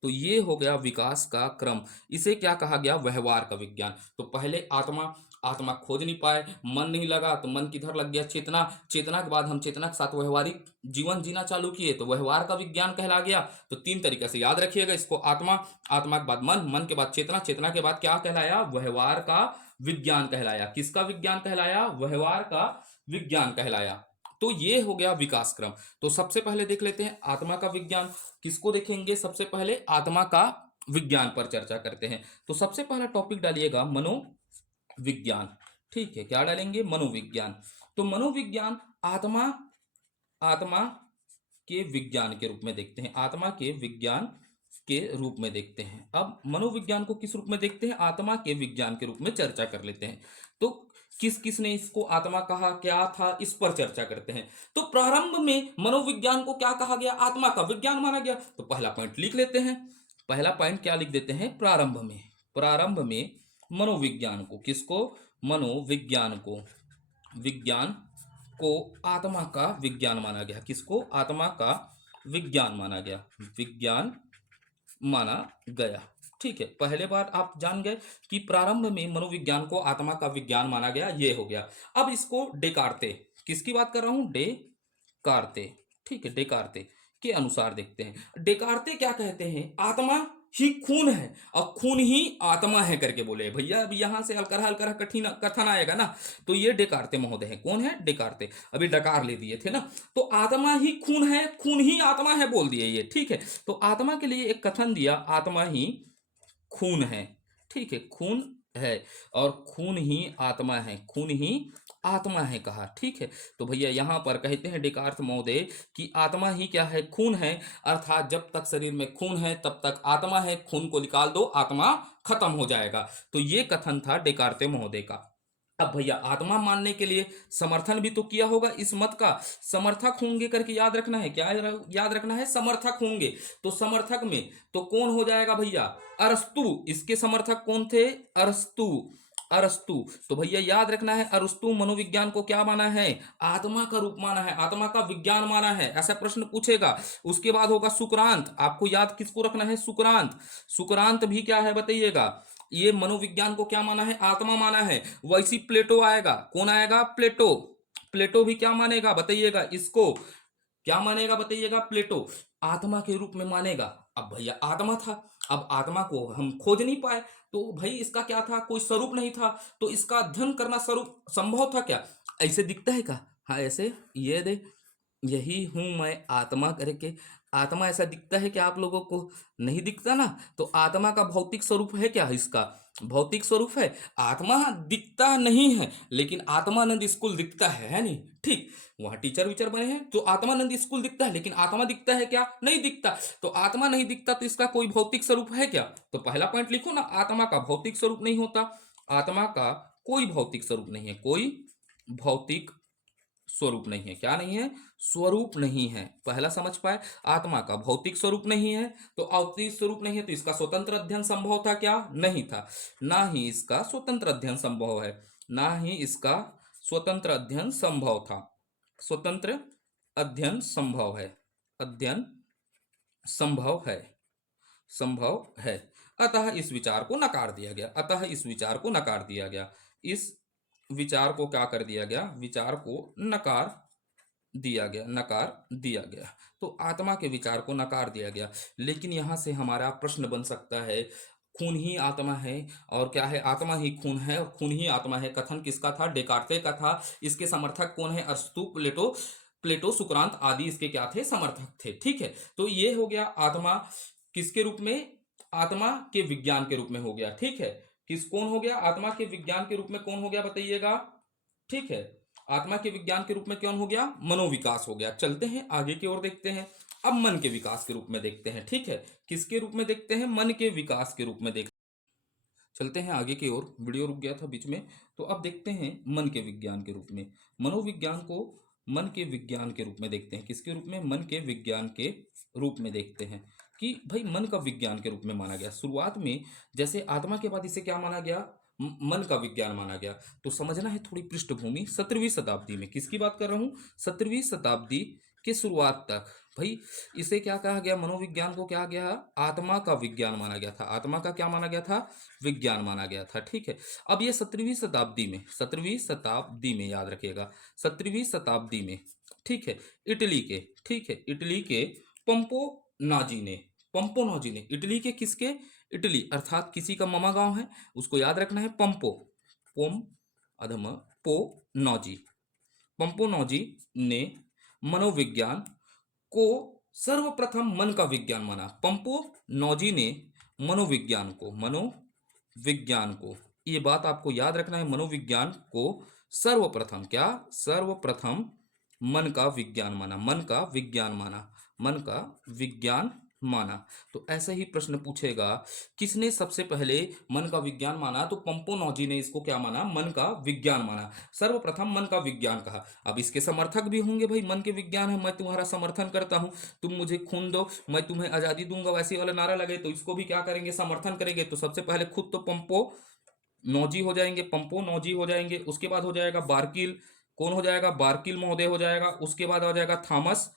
तो ये हो गया विकास का क्रम। इसे क्या कहा गया, व्यवहार का विज्ञान। तो पहले आत्मा, आत्मा खोज नहीं पाए, मन नहीं लगा तो मन किधर लग गया, चेतना। चेतना के बाद हम चेतना के साथ व्यवहारिक जीवन जीना चालू किए तो व्यवहार का विज्ञान कहला गया। तो तीन तरीके से याद रखिएगा इसको, आत्मा, आत्मा के बाद मन, मन के बाद चेतना, चेतना के बाद क्या कहलाया, व्यवहार का विज्ञान कहलाया। किसका विज्ञान कहलाया, व्यवहार का विज्ञान कहलाया। तो ये हो गया विकास क्रम। तो सबसे पहले देख लेते हैं आत्मा का विज्ञान। किसको देखेंगे, सबसे पहले आत्मा का विज्ञान पर चर्चा करते हैं। तो सबसे पहला टॉपिक डालिएगा मनोविज्ञान, ठीक है। क्या डालेंगे, मनोविज्ञान। तो मनोविज्ञान आत्मा, आत्मा के विज्ञान के रूप में देखते हैं। आत्मा के विज्ञान के रूप में देखते हैं। अब मनोविज्ञान को किस रूप में देखते हैं, आत्मा के विज्ञान के रूप में चर्चा कर लेते हैं। तो किस किस ने इसको आत्मा कहा, क्या था, इस पर चर्चा करते हैं। तो प्रारंभ में मनोविज्ञान को क्या कहा गया, आत्मा का विज्ञान माना गया। तो पहला पॉइंट लिख लेते हैं। पहला पॉइंट क्या लिख देते हैं, प्रारंभ में, प्रारंभ में मनोविज्ञान को, किसको, मनोविज्ञान को, विज्ञान को आत्मा का विज्ञान माना गया। किसको, आत्मा का विज्ञान माना गया, विज्ञान माना गया। ठीक है, पहले बार आप जान गए कि प्रारंभ में मनोविज्ञान को आत्मा का विज्ञान माना गया, ये हो गया। अब इसको डेकार्ते, किसकी बात कर रहा हूं, डेकार्ते, ठीक है, डेकार्ते के अनुसार देखते हैं। डेकार्ते क्या कहते हैं, आत्मा ही खून है और खून ही आत्मा है करके बोले भैया। अब यहां से हल्का हल्का कठिन कथन आएगा ना, तो ये डेकार्ते महोदय है। कौन है, डेकार्ते, अभी डकार ले दिए थे ना। तो आत्मा ही खून है, खून ही आत्मा है बोल दिए ये, ठीक है। तो आत्मा के लिए एक कथन दिया, आत्मा ही खून है, ठीक है, खून है और खून ही आत्मा है, खून ही आत्मा है कहा, ठीक है। तो भैया यहां पर कहते हैं डेकार्त महोदय कि आत्मा ही क्या है, खून है, अर्थात जब तक शरीर में खून है तब तक आत्मा है, खून को निकाल दो आत्मा खत्म हो जाएगा। तो ये कथन था डेकार्ते महोदय का। अब भैया आत्मा मानने के लिए समर्थन भी तो किया होगा इस मत का, समर्थक होंगे करके याद रखना है, क्या याद रखना है, समर्थक होंगे। तो समर्थक में तो कौन हो जाएगा भैया, अरस्तु, इसके समर्थक कौन थे, अरस्तु, अरस्तु। तो भैया याद रखना है, अरस्तु मनोविज्ञान को क्या माना है, आत्मा का रूप माना है, आत्मा का विज्ञान माना है, ऐसा प्रश्न पूछेगा। उसके बाद होगा सुकरांत, आपको याद किसको रखना है, सुकरांत, सुकरांत भी क्या है बताइएगा, ये मनोविज्ञान को क्या माना है, आत्मा माना है। वैसी प्लेटो आएगा, कौन आएगा, प्लेटो, प्लेटो भी क्या मानेगा बताइएगा, इसको क्या मानेगा बताइएगा, प्लेटो आत्मा के रूप में मानेगा। अब भैया आत्मा था, अब आत्मा को हम खोज नहीं पाए, तो भाई इसका क्या था, कोई स्वरूप नहीं था, तो इसका अध्ययन करना स्वरूप संभव था क्या, ऐसे दिखता है क्या, हाँ ऐसे, ये दे, यही हूं मैं आत्मा करके, आत्मा ऐसा दिखता है कि आप लोगों को नहीं दिखता ना। तो आत्मा का भौतिक स्वरूप है क्या, इसका भौतिक स्वरूप है, आत्मा दिखता नहीं है लेकिन आत्मानंद स्कूल दिखता है नहीं, ठीक, वहां टीचर विचर बने हैं तो आत्मानंद स्कूल दिखता है, लेकिन आत्मा दिखता है क्या, नहीं दिखता। तो आत्मा नहीं दिखता तो इसका कोई भौतिक स्वरूप है क्या, तो पहला पॉइंट लिखो ना, आत्मा का भौतिक स्वरूप नहीं होता, आत्मा का कोई भौतिक स्वरूप नहीं है, कोई भौतिक स्वरूप नहीं है, क्या नहीं है, स्वरूप नहीं है, पहला समझ पाए, आत्मा का भौतिक स्वरूप नहीं है, तो भौतिक स्वरूप नहीं है तो इसका स्वतंत्र अध्ययन संभव था क्या, नहीं था, ना ही इसका स्वतंत्र अध्ययन संभव है, ना ही इसका स्वतंत्र अध्ययन संभव था, स्वतंत्र अध्ययन संभव है, अध्ययन संभव है, संभव है। अतः इस विचार को नकार दिया गया, अतः इस विचार को नकार दिया गया, इस विचार को क्या कर दिया गया, विचार को नकार दिया गया, नकार दिया गया। तो आत्मा के विचार को नकार दिया गया। लेकिन यहां से हमारा प्रश्न बन सकता है, खून ही आत्मा है और क्या है, आत्मा ही खून है और खून ही आत्मा है, कथन किसका था, डेकार्ते का था। इसके समर्थक कौन है, अरस्तु, प्लेटो, प्लेटो सुकरांत आदि इसके क्या थे, समर्थक थे, ठीक है। तो ये हो गया आत्मा किसके रूप में, आत्मा के विज्ञान के रूप में हो गया, ठीक है। किस कौन हो गया, आत्मा के विज्ञान के रूप में कौन हो गया बताइएगा, ठीक है, आत्मा के विज्ञान के रूप में कौन हो गया, मनोविकास हो गया। चलते हैं आगे की ओर देखते हैं, अब मन के विकास के रूप में देखते हैं, ठीक है, किसके रूप में देखते हैं, मन के विकास के रूप में देख, चलते हैं आगे की ओर, वीडियो रुक गया था बीच में। तो अब देखते हैं मन के विज्ञान के रूप में, मनोविज्ञान को मन के विज्ञान के रूप में देखते हैं, किसके रूप में, मन के विज्ञान के रूप में देखते हैं कि भाई मन का विज्ञान के रूप में माना गया। शुरुआत में जैसे आत्मा के बाद इसे क्या माना गया, मन का विज्ञान माना गया। तो समझना है थोड़ी पृष्ठभूमि, 17वीं शताब्दी में, किसकी बात कर रहा हूं, 17वीं शताब्दी के शुरुआत तक भाई इसे क्या कहा गया, मनोविज्ञान को क्या गया, आत्मा का विज्ञान माना गया था, आत्मा का क्या माना गया था, विज्ञान माना गया था, ठीक है। अब ये 17वीं शताब्दी में, 17वीं शताब्दी में याद रखिएगा, 17वीं शताब्दी में, ठीक है, इटली के, ठीक है, इटली के पंपोनाजी ने, पंपोनाजी ने, इटली के किसके, इटली अर्थात किसी का मामा गांव है, उसको याद रखना है, पंपो, पोम अधम पो नौजी, पंपोनौजी ने मनोविज्ञान को सर्वप्रथम मन का विज्ञान माना। पंपोनौजी ने मनोविज्ञान को, मनोविज्ञान को, ये बात आपको याद रखना है, मनोविज्ञान को सर्वप्रथम क्या, सर्वप्रथम मन का विज्ञान माना, मन का विज्ञान माना, मन का विज्ञान माना। तो ऐसे ही प्रश्न पूछेगा, किसने सबसे पहले मन का विज्ञान माना, तो पंपोनौजी ने इसको क्या माना, मन का विज्ञान माना, सर्वप्रथम मन का विज्ञान कहा। अब इसके समर्थक भी होंगे, भाई मन के विज्ञान है, मैं तुम्हारा समर्थन करता हूं, तुम मुझे खून दो मैं तुम्हें आजादी दूंगा, वैसे वाला नारा लगे तो इसको भी क्या करेंगे, समर्थन करेंगे। तो सबसे पहले खुद तो पंपो नौजी हो जाएंगे, पंपो नौजी हो जाएंगे, उसके बाद हो जाएगा बार्किल, कौन हो जाएगा, बार्किल महोदय हो जाएगा, उसके बाद आ जाएगा थॉमस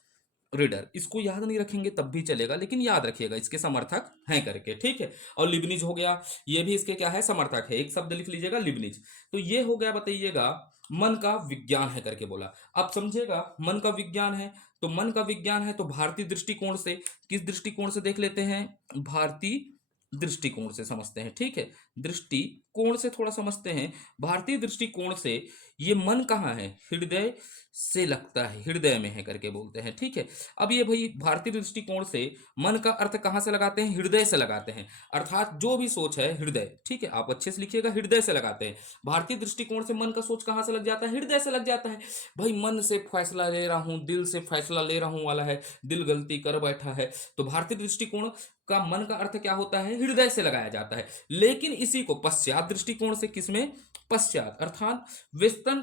रीडर, इसको याद नहीं रखेंगे तब भी चलेगा, लेकिन याद रखिएगा इसके समर्थक हैं करके, ठीक है। और लिबनिज हो गया, ये भी इसके क्या है, समर्थक है, एक शब्द लिख लीजिएगा लिबनिज। तो ये हो गया, बताइएगा मन का विज्ञान है करके बोला। आप समझिएगा मन का विज्ञान है, तो मन का विज्ञान है तो भारतीय दृष्टिकोण से, किस दृष्टिकोण से देख लेते हैं, भारतीय दृष्टिकोण से समझते हैं, ठीक है। दृष्टिकोण से थोड़ा समझते हैं, भारतीय दृष्टिकोण से ये मन कहाँ है, हृदय से लगता है, हृदय में है करके बोलते हैं, ठीक है। अब ये भाई भारतीय दृष्टिकोण से मन का अर्थ कहाँ से लगाते हैं, हृदय से लगाते हैं, अर्थात जो भी सोच है हृदय, ठीक है, आप अच्छे से लिखिएगा, हृदय से लगाते हैं। भारतीय दृष्टिकोण से मन का सोच कहाँ से लग जाता है, हृदय से लग जाता है। भाई मन से फैसला ले रहा हूं, दिल से फैसला ले रहा हूं वाला है, दिल गलती कर बैठा है, तो भारतीय दृष्टिकोण का मन का अर्थ क्या होता है, हृदय से लगाया जाता है। लेकिन इसी को पश्चात दृष्टिकोण से, किसमें, पश्चात अर्थात वेस्टर्न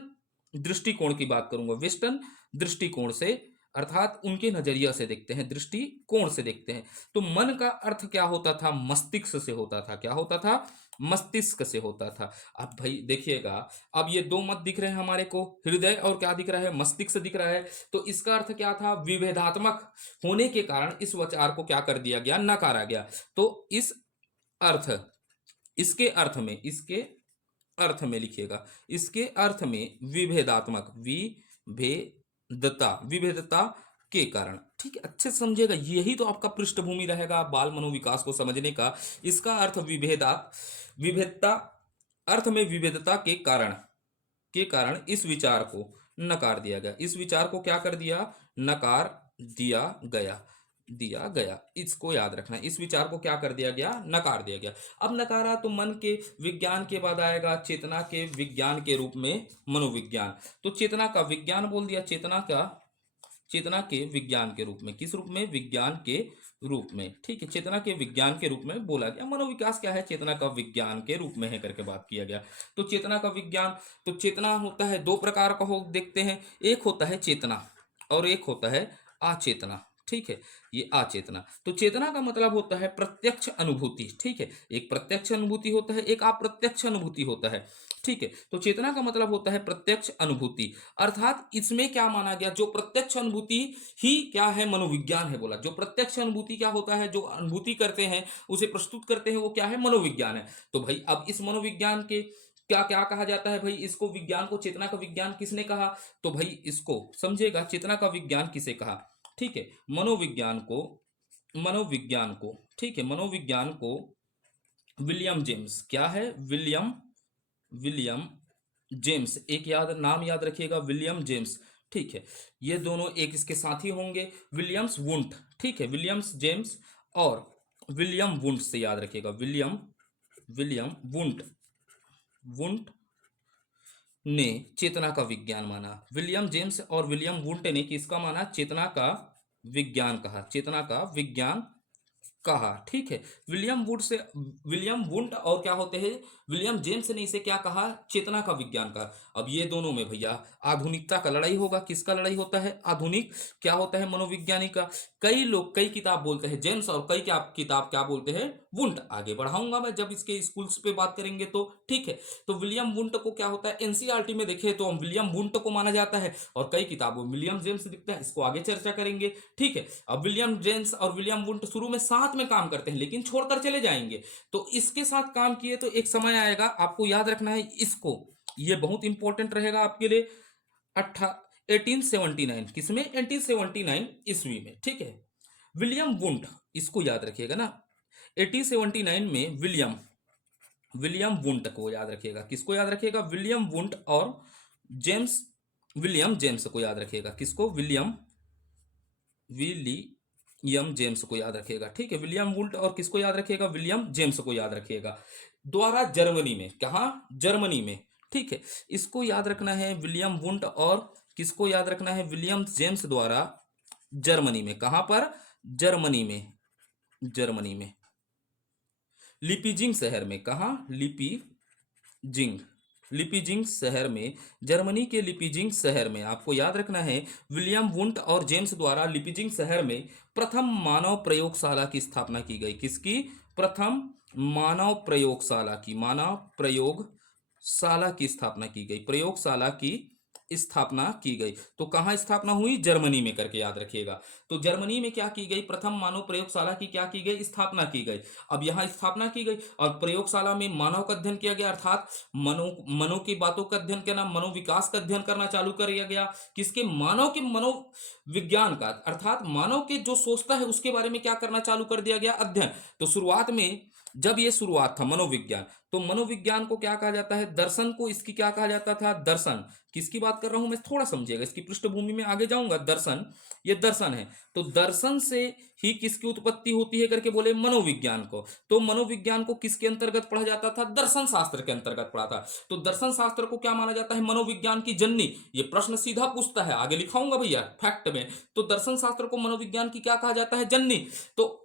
दृष्टिकोण की बात करूंगा, वेस्टर्न दृष्टिकोण से अर्थात उनके नजरिया से देखते हैं, दृष्टिकोण से देखते हैं। तो मन का अर्थ क्या होता था, मस्तिष्क से होता था, क्या होता था, मस्तिष्क से होता था। अब भाई देखिएगा, अब ये दो मत दिख रहे हैं हमारे को, हृदय और क्या दिख रहा है, मस्तिष्क दिख रहा है। तो इसका अर्थ क्या था, विभेदात्मक होने के कारण इस विचार को क्या कर दिया गया, नकारा गया। तो इस अर्थ, इसके अर्थ में, इसके अर्थ में लिखिएगा, इसके अर्थ में विभेदात्मक, विभेदता, विभेदता के कारण, ठीक है, अच्छे से समझिएगा, यही तो आपका पृष्ठभूमि रहेगा बाल मनोविकास को समझने का। इसका अर्थ विभेदा, विभेदता, अर्थ में विभेदता के कारण इस विचार को नकार दिया गया, इस विचार को क्या कर दिया, नकार दिया गया, दिया गया, इसको याद रखना, इस विचार को क्या कर दिया गया, नकार दिया गया। अब नकारा तो मन के विज्ञान के बाद आएगा चेतना के विज्ञान के रूप में मनोविज्ञान। तो चेतना का विज्ञान बोल दिया, चेतना का, चेतना के विज्ञान के रूप में, किस रूप में, विज्ञान के रूप में, ठीक है, चेतना के विज्ञान के रूप में बोला गया। मनोविकास क्या है, चेतना का विज्ञान के रूप में है करके बात किया गया। तो चेतना का विज्ञान, तो चेतना होता है दो प्रकार का, हो देखते हैं, एक होता है चेतना और एक होता है अचेतना, ठीक है, ये अचेतना। तो चेतना का मतलब होता है प्रत्यक्ष अनुभूति, ठीक है, एक प्रत्यक्ष अनुभूति होता है, एक अप्रत्यक्ष अनुभूति होता है, ठीक है। तो चेतना का मतलब होता है प्रत्यक्ष अनुभूति, अर्थात इसमें क्या माना गया, जो प्रत्यक्ष अनुभूति ही क्या है, मनोविज्ञान है बोला। जो प्रत्यक्ष अनुभूति क्या होता है, जो अनुभूति करते हैं, उसे प्रस्तुत करते हैं, वो क्या है, मनोविज्ञान है। तो भाई अब इस मनोविज्ञान के क्या क्या कहा जाता है भाई, इसको विज्ञान को चेतना का विज्ञान किसने कहा, तो भाई इसको समझेगा, चेतना का विज्ञान किसे कहा, ठीक है, मनोविज्ञान को, मनोविज्ञान को, ठीक है, मनोविज्ञान को विलियम जेम्स, क्या है, विलियम, विलियम जेम्स, एक याद नाम याद रखिएगा, विलियम जेम्स, ठीक है। ये दोनों एक इसके साथी होंगे, विलियम्स वुंट, ठीक है, विलियम्स जेम्स और विलियम वुंट से याद रखिएगा, विलियम, विलियम वुंट, वुंट ने चेतना का विज्ञान माना। विलियम जेम्स और विलियम वुंट ने किसका माना, चेतना का विज्ञान कहा, चेतना का विज्ञान कहा, ठीक है। William would say, William Wundt और क्या होते हैं, विलियम जेम्स ने इसे क्या कहा, चेतना का विज्ञान का। अब ये दोनों में भैया आधुनिकता का लड़ाई होगा, किसका लड़ाई होता है, आधुनिक क्या होता है, मनोविज्ञानिक का। कई लोग कई किताब बोलते हैं जेम्स और कई क्या किताब क्या बोलते हैं, वुंट। आगे बढ़ाऊंगा मैं जब इसके स्कूल्स पे बात करेंगे तो, ठीक है। तो विलियम वुंट को क्या होता है, एनसीईआरटी में देखे तो हम विलियम वुंट को माना जाता है, और कई किताबों में विलियम जेम्स दिखता है, इसको आगे चर्चा करेंगे, ठीक है। अब विलियम जेम्स और विलियम वुंट शुरू में साथ में काम करते हैं, लेकिन छोड़कर चले जाएंगे। तो इसके साथ काम किए तो एक समय आएगा, आपको याद रखना है इसको, ये बहुत इंपॉर्टेंट रहेगा आपके लिए, 1879, किसमें, 1879 ईस्वी में, ठीक है। विलियम वुंट, इसको याद रखिएगा ना, 1879 में विलियम, विलियम वुंट को याद रखिएगा, किसको याद रखिएगा, विलियम वुंट और जेम्स, विलियम जेम्स को याद रखिएगा, किसको, विलियम, विलियम जेम्स को याद रखिएगा, ठीक है। विलियम वुंट और किसको याद रखिएगा, विलियम जेम्स को याद रखिएगा, द्वारा जर्मनी में, कहा, जर्मनी में, ठीक है। इसको याद रखना है, विलियम वुंट और किसको याद रखना है, विलियम जेम्स द्वारा जर्मनी में, कहां पर, जर्मनी में, जर्मनी में, लिपिजिंग शहर में, कहा, लिपिजिंग, लिपिजिंग शहर में, जर्मनी के लिपिजिंग शहर में, आपको याद रखना है, विलियम वुंट और जेम्स द्वारा लिपिजिंग शहर में प्रथम मानव प्रयोगशाला की स्थापना की गई, किसकी, प्रथम मानव प्रयोगशाला की, मानव प्रयोगशाला की स्थापना की गई, प्रयोगशाला की स्थापना की गई। तो कहाँ स्थापना हुई? जर्मनी में करके याद रखिएगा। तो जर्मनी में क्या की गई? प्रथम मानव प्रयोगशाला की क्या की गई? स्थापना की गई। अब यहाँ स्थापना की गई और प्रयोगशाला में मानव का अध्ययन किया गया, अर्थात मनो मनो की बातों का अध्ययन करना, मनोविकास का अध्ययन करना चालू कर दिया गया। किसके? मानव के मनोविज्ञान का, अर्थात मानव के जो सोचता है उसके बारे में क्या करना चालू कर दिया गया? अध्ययन। तो शुरुआत में जब ये शुरुआत था मनोविज्ञान, तो मनोविज्ञान को क्या कहा जाता है? दर्शन को इसकी क्या कहा जाता था? दर्शन। किसकी बात कर रहा हूं मैं, थोड़ा समझिएगा, इसकी पृष्ठभूमि में आगे जाऊंगा। दर्शन, ये दर्शन है। तो दर्शन से ही किसकी उत्पत्ति होती है करके बोले? मनोविज्ञान को। तो मनोविज्ञान को किसके अंतर्गत पढ़ा जाता था? दर्शन शास्त्र के अंतर्गत पढ़ा था। तो दर्शन शास्त्र को क्या माना जाता है? मनोविज्ञान की जननी। ये प्रश्न सीधा पूछता है, आगे लिखाऊंगा भैया फैक्ट में। तो दर्शन शास्त्र को मनोविज्ञान की क्या कहा जाता है? जननी। तो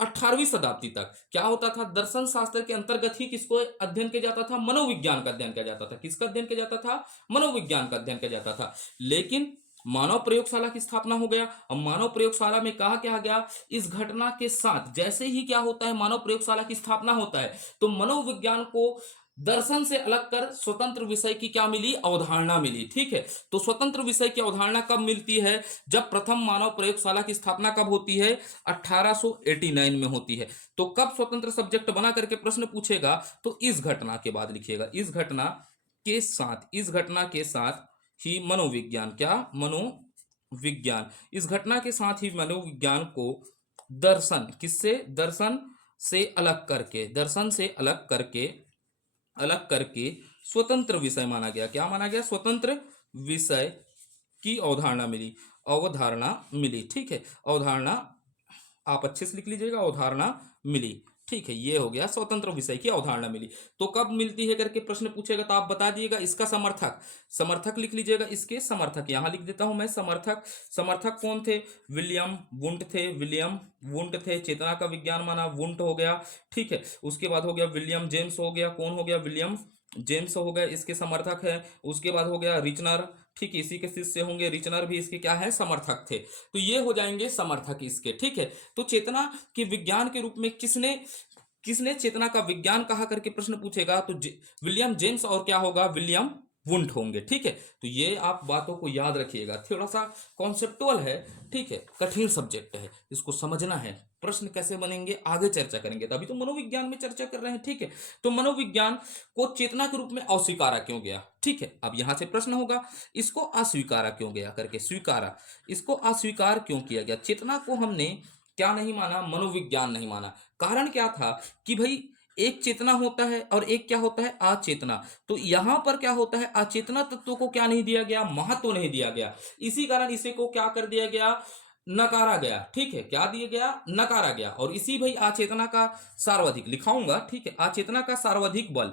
18वीं शताब्दी तक क्या होता था? दर्शन शास्त्र के अंतर्गत ही किसको अध्ययन किया जाता था? मनोविज्ञान का अध्ययन किया जाता था। किसका अध्ययन किया जाता था? मनोविज्ञान का अध्ययन किया जाता था। लेकिन मानव प्रयोगशाला की स्थापना हो गया और मानव प्रयोगशाला में कहा क्या गया? इस घटना के साथ जैसे ही क्या होता है? मानव प्रयोगशाला की स्थापना होता है, तो मनोविज्ञान को दर्शन से अलग कर स्वतंत्र विषय की क्या मिली? अवधारणा मिली। ठीक है। तो स्वतंत्र विषय की अवधारणा कब मिलती है? जब प्रथम मानव प्रयोगशाला की स्थापना कब होती है? 1889 में होती है। तो कब स्वतंत्र सब्जेक्ट बना करके प्रश्न पूछेगा? तो इस घटना के बाद लिखिएगा। इस घटना के साथ, इस घटना के साथ ही मनोविज्ञान, क्या? मनोविज्ञान, इस घटना के साथ ही मनोविज्ञान को दर्शन, किससे? दर्शन से अलग करके, दर्शन से अलग करके स्वतंत्र विषय माना गया। क्या माना गया? स्वतंत्र विषय की अवधारणा मिली। अवधारणा मिली। ठीक है। अवधारणा आप अच्छे से लिख लीजिएगा, अवधारणा मिली। ठीक है, ये हो गया स्वतंत्र विषय की अवधारणा मिली। तो कब मिलती है करके प्रश्न पूछेगा तो आप बता दिएगा। इसका समर्थक, समर्थक लिख लीजिएगा। इसके समर्थक यहां लिख देता हूं मैं, समर्थक। समर्थक कौन थे? विलियम वुंट थे। विलियम वुंट थे। चेतना का विज्ञान माना, वुंट हो गया। ठीक है। उसके बाद हो गया विलियम जेम्स हो गया। कौन हो गया? विलियम जेम्स हो गए, इसके समर्थक है। उसके बाद हो गया रिचनर। ठीक है, इसी के शिष्य होंगे रिचनर भी, इसके क्या है? समर्थक थे। तो ये हो जाएंगे समर्थक इसके। ठीक है। तो चेतना के विज्ञान के रूप में किसने किसने चेतना का विज्ञान कहा करके प्रश्न पूछेगा तो विलियम जेम्स और क्या होगा? विलियम वुंट होंगे। ठीक है। तो ये आप बातों को याद रखिएगा, थोड़ा सा कॉन्सेप्टुअल है। ठीक है, कठिन सब्जेक्ट है, इसको समझना है। प्रश्न कैसे बनेंगे आगे चर्चा करेंगे, तभी तो मनोविज्ञान में चर्चा कर रहे हैं। ठीक है। तो मनोविज्ञान को चेतना के रूप में अस्वीकारा क्यों गया? ठीक है, अब यहां से प्रश्न होगा इसको अस्वीकारा क्यों गया करके। स्वीकारा, इसको अस्वीकार क्यों किया गया? चेतना को हमने क्या नहीं माना? मनोविज्ञान नहीं माना। कारण क्या था कि भाई एक चेतना होता है और एक क्या होता है? अचेतना। तो यहां पर क्या होता है? अचेतना तत्व को क्या नहीं दिया गया? महत्व नहीं दिया गया। इसी कारण इसे को क्या कर दिया गया? नकारा गया। ठीक है, क्या दिया गया? नकारा गया। और इसी भाई अचेतना का सार्वधिक लिखाऊंगा। ठीक है, अचेतना का सार्वधिक बल,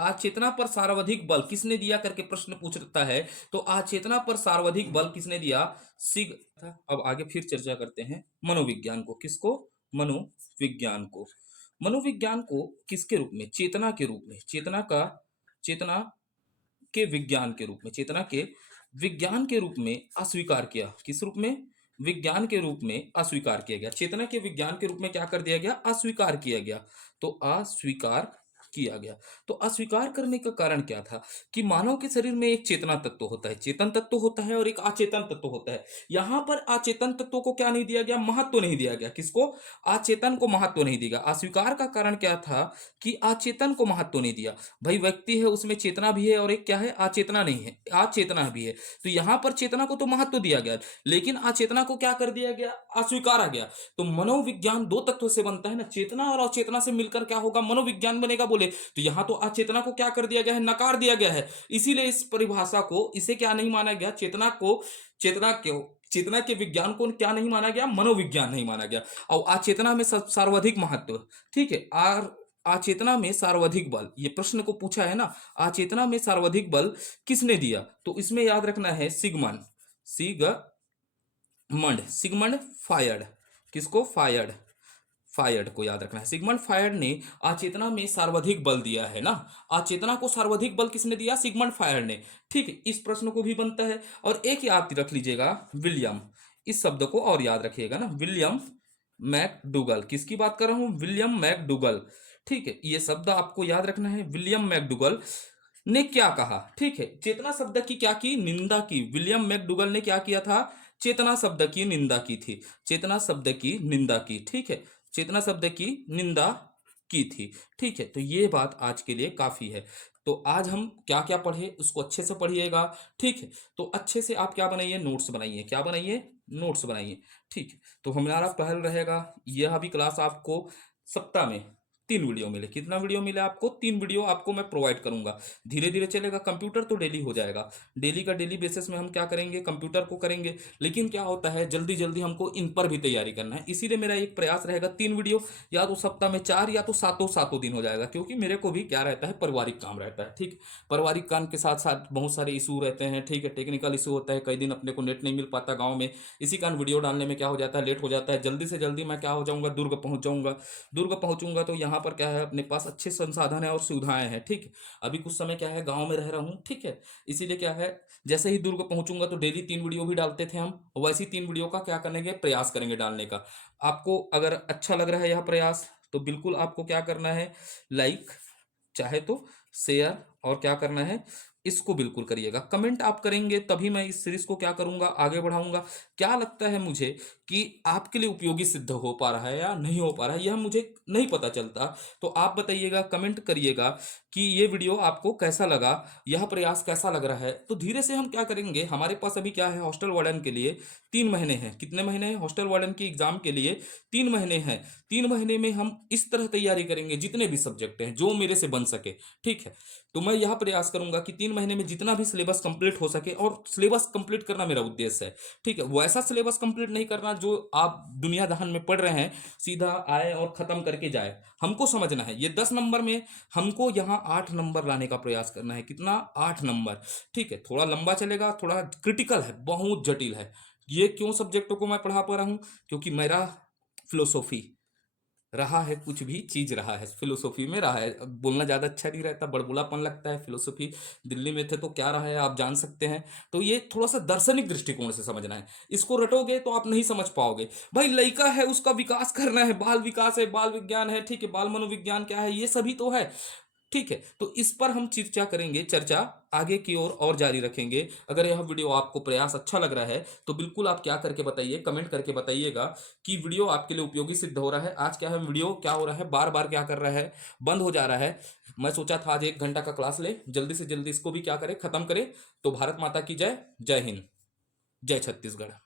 अचेतना पर सार्वधिक बल किसने दिया करके प्रश्न पूछता है। तो अचेतना पर सार्वधिक बल किसने दिया? सिग था। अब आगे फिर चर्चा करते हैं मनोविज्ञान को। किसको? मनोविज्ञान को। मनोविज्ञान को किसके रूप में? चेतना के रूप में। चेतना के विज्ञान के रूप में, चेतना के विज्ञान के रूप में अस्वीकार किया। किस रूप में? विज्ञान के रूप में अस्वीकार किया गया। चेतना के विज्ञान के रूप में क्या कर दिया गया? अस्वीकार किया गया। तो अस्वीकार किया गया। तो अस्वीकार करने का कारण क्या था कि मानव के शरीर में एक चेतना तत्व होता है, चेतन तत्व होता है और एक अचेतन तत्व होता है। यहां पर अचेतन तत्व को क्या नहीं दिया गया? महत्व नहीं दिया गया। किसको? अचेतन को महत्व नहीं दिया। अस्वीकार का कारण क्या था कि अचेतन को महत्व नहीं दिया। भाई व्यक्ति है, उसमें चेतना भी है और एक क्या है? अचेतना नहीं है, अचेतना भी है। तो यहां पर चेतना को तो महत्व दिया गया, लेकिन अचेतना को क्या कर दिया गया? अस्वीकारा गया। तो मनोविज्ञान दो तत्व से बनता है ना, चेतना और अचेतना से मिलकर क्या होगा? मनोविज्ञान बनेगा। बोले तो यहां तो अचेतना को क्या कर दिया गया है? नकार दिया गया है। इसीलिए इस परिभाषा को, इसे क्या नहीं माना गया? चेतना के विज्ञान को क्या नहीं माना गया? मनोविज्ञान नहीं माना गया। और अचेतना में सर्वाधिक महत्व। ठीक है, और अचेतना में सर्वाधिक बल, ये प्रश्न को पूछा है ना, अचेतना में सर्वाधिक बल किसने दिया? तो इसमें याद रखना है सिगमंड फायर्ड। किसको? फायर्ड को याद रखना है। सिगमंड फायर्ड ने अचेतना में सर्वाधिक बल दिया है ना। अचेतना को सर्वाधिक बल किसने दिया? सिगमंड फायर्ड ने। ठीक है, इस प्रश्न को भी बनता है। और एक याद रख लीजिएगा, विलियम, इस शब्द को और याद रखिएगा ना, विलियम मैकडूगल। किसकी बात कर रहा हूं? William McDougall. ठीक है, ये शब्द आपको याद रखना है, विलियम मैकडूगल। ने क्या कहा, ठीक है, चेतना शब्द की क्या की, निंदा की। विलियम मैकडूगल ने क्या किया था, चेतना शब्द की निंदा की थी, चेतना शब्द की निंदा की, ठीक है, चेतना शब्द की निंदा की थी, ठीक है। तो ये बात आज के लिए काफी है। तो आज हम क्या क्या पढ़े उसको अच्छे से पढ़िएगा, ठीक है। तो अच्छे से आप क्या बनाइए, नोट्स बनाइए, क्या बनाइए, नोट्स बनाइए, ठीक है। तो हमारा पहल रहेगा, यह भी क्लास आपको सप्ताह में 3 वीडियो मिले, कितना वीडियो मिले आपको, 3 वीडियो आपको मैं प्रोवाइड करूंगा। धीरे धीरे चलेगा, कंप्यूटर तो डेली हो जाएगा, डेली का डेली बेसिस में हम क्या करेंगे, कंप्यूटर को करेंगे। लेकिन क्या होता है, जल्दी जल्दी हमको इन पर भी तैयारी करना है, इसीलिए मेरा एक प्रयास रहेगा 3 वीडियो, या तो सप्ताह में 4 या तो सातों सातों दिन हो जाएगा, क्योंकि मेरे को भी क्या रहता है, पारिवारिक काम रहता है, ठीक। पारिवारिक काम के साथ साथ बहुत सारे इशू रहते हैं, ठीक है, टेक्निकल इशू होता है, कई दिन अपने को नेट नहीं मिल पाता गाँव में, इसी कारण वीडियो डालने में क्या हो जाता है, लेट हो जाता है। जल्दी से जल्दी मैं क्या हो जाऊंगा, दुर्ग पहुंच जाऊंगा। दुर्ग पहुंचूंगा तो यहाँ पर क्या है, अपने पास अच्छे संसाधन है और सुविधाएं हैं, ठीक है। अभी कुछ समय क्या है, गांव में रह रहा हूँ, ठीक है, इसीलिए क्या है, जैसे ही दुर्ग पहुंचूंगा तो डेली 3 वीडियो भी डालते थे हम, वैसे ही 3 वीडियो का क्या करेंगे, प्रयास करेंगे डालने का। आपको अगर अच्छा लग रहा है यह प्रयास, तो बिल्कुल आपको क्या करना है, लाइक, चाहे तो शेयर, और क्या करना है, इसको बिल्कुल करिएगा। कमेंट आप करेंगे तभी मैं इस सीरीज को क्या करूंगा, आगे बढ़ाऊंगा। क्या लगता है मुझे कि आपके लिए उपयोगी सिद्ध हो पा रहा है या नहीं हो पा रहा है, यह मुझे नहीं पता चलता। तो आप बताइएगा, कमेंट करिएगा कि ये वीडियो आपको कैसा लगा, यह प्रयास कैसा लग रहा है। तो धीरे से हम क्या करेंगे, हमारे पास अभी क्या है, हॉस्टल वार्डन के लिए 3 महीने हैं, कितने महीने हैं, हॉस्टल वार्डन की एग्जाम के लिए 3 महीने हैं। 3 महीने में हम इस तरह तैयारी करेंगे, जितने भी सब्जेक्ट हैं जो मेरे से बन सके, ठीक है। तो मैं यह प्रयास करूंगा कि 3 महीने में जितना भी सिलेबस कंप्लीट हो सके, और सिलेबस कंप्लीट करना मेरा उद्देश्य है, ठीक है। वैसा सिलेबस कंप्लीट नहीं करना जो आप दुनिया जहान में पढ़ रहे हैं, सीधा आए और खत्म करके जाए। हमको समझना है ये 10 नंबर में, हमको यहाँ 8 नंबर लाने का प्रयास करना है, कितना, 8 नंबर, ठीक है। थोड़ा लंबा चलेगा, थोड़ा क्रिटिकल है, बहुत जटिल है। ये क्यों सब्जेक्टों को मैं पढ़ा पा रहा हूँ, क्योंकि मेरा फिलोसॉफी रहा है, कुछ भी चीज रहा है फिलोसॉफी में रहा है। अब बोलना ज्यादा अच्छा नहीं रहता, बड़बोलापन लगता है। फिलोसॉफी दिल्ली में थे तो क्या रहा है आप जान सकते हैं। तो ये थोड़ा सा दार्शनिक दृष्टिकोण से समझना है, इसको रटोगे तो आप नहीं समझ पाओगे। भाई लड़का है, उसका विकास करना है, बाल विकास है, बाल विज्ञान है, ठीक है, बाल मनोविज्ञान क्या है, ये सभी तो है, ठीक है। तो इस पर हम चर्चा करेंगे, चर्चा आगे की ओर और जारी रखेंगे। अगर यह वीडियो आपको प्रयास अच्छा लग रहा है तो बिल्कुल आप क्या करके बताइए, कमेंट करके बताइएगा कि वीडियो आपके लिए उपयोगी सिद्ध हो रहा है। आज क्या है, वीडियो क्या हो रहा है, बार बार क्या कर रहा है, बंद हो जा रहा है। मैं सोचा था आज 1 घंटा का क्लास ले, जल्दी से जल्दी इसको भी क्या करें, खत्म करें। तो भारत माता की जय, जय हिंद, जय छत्तीसगढ़।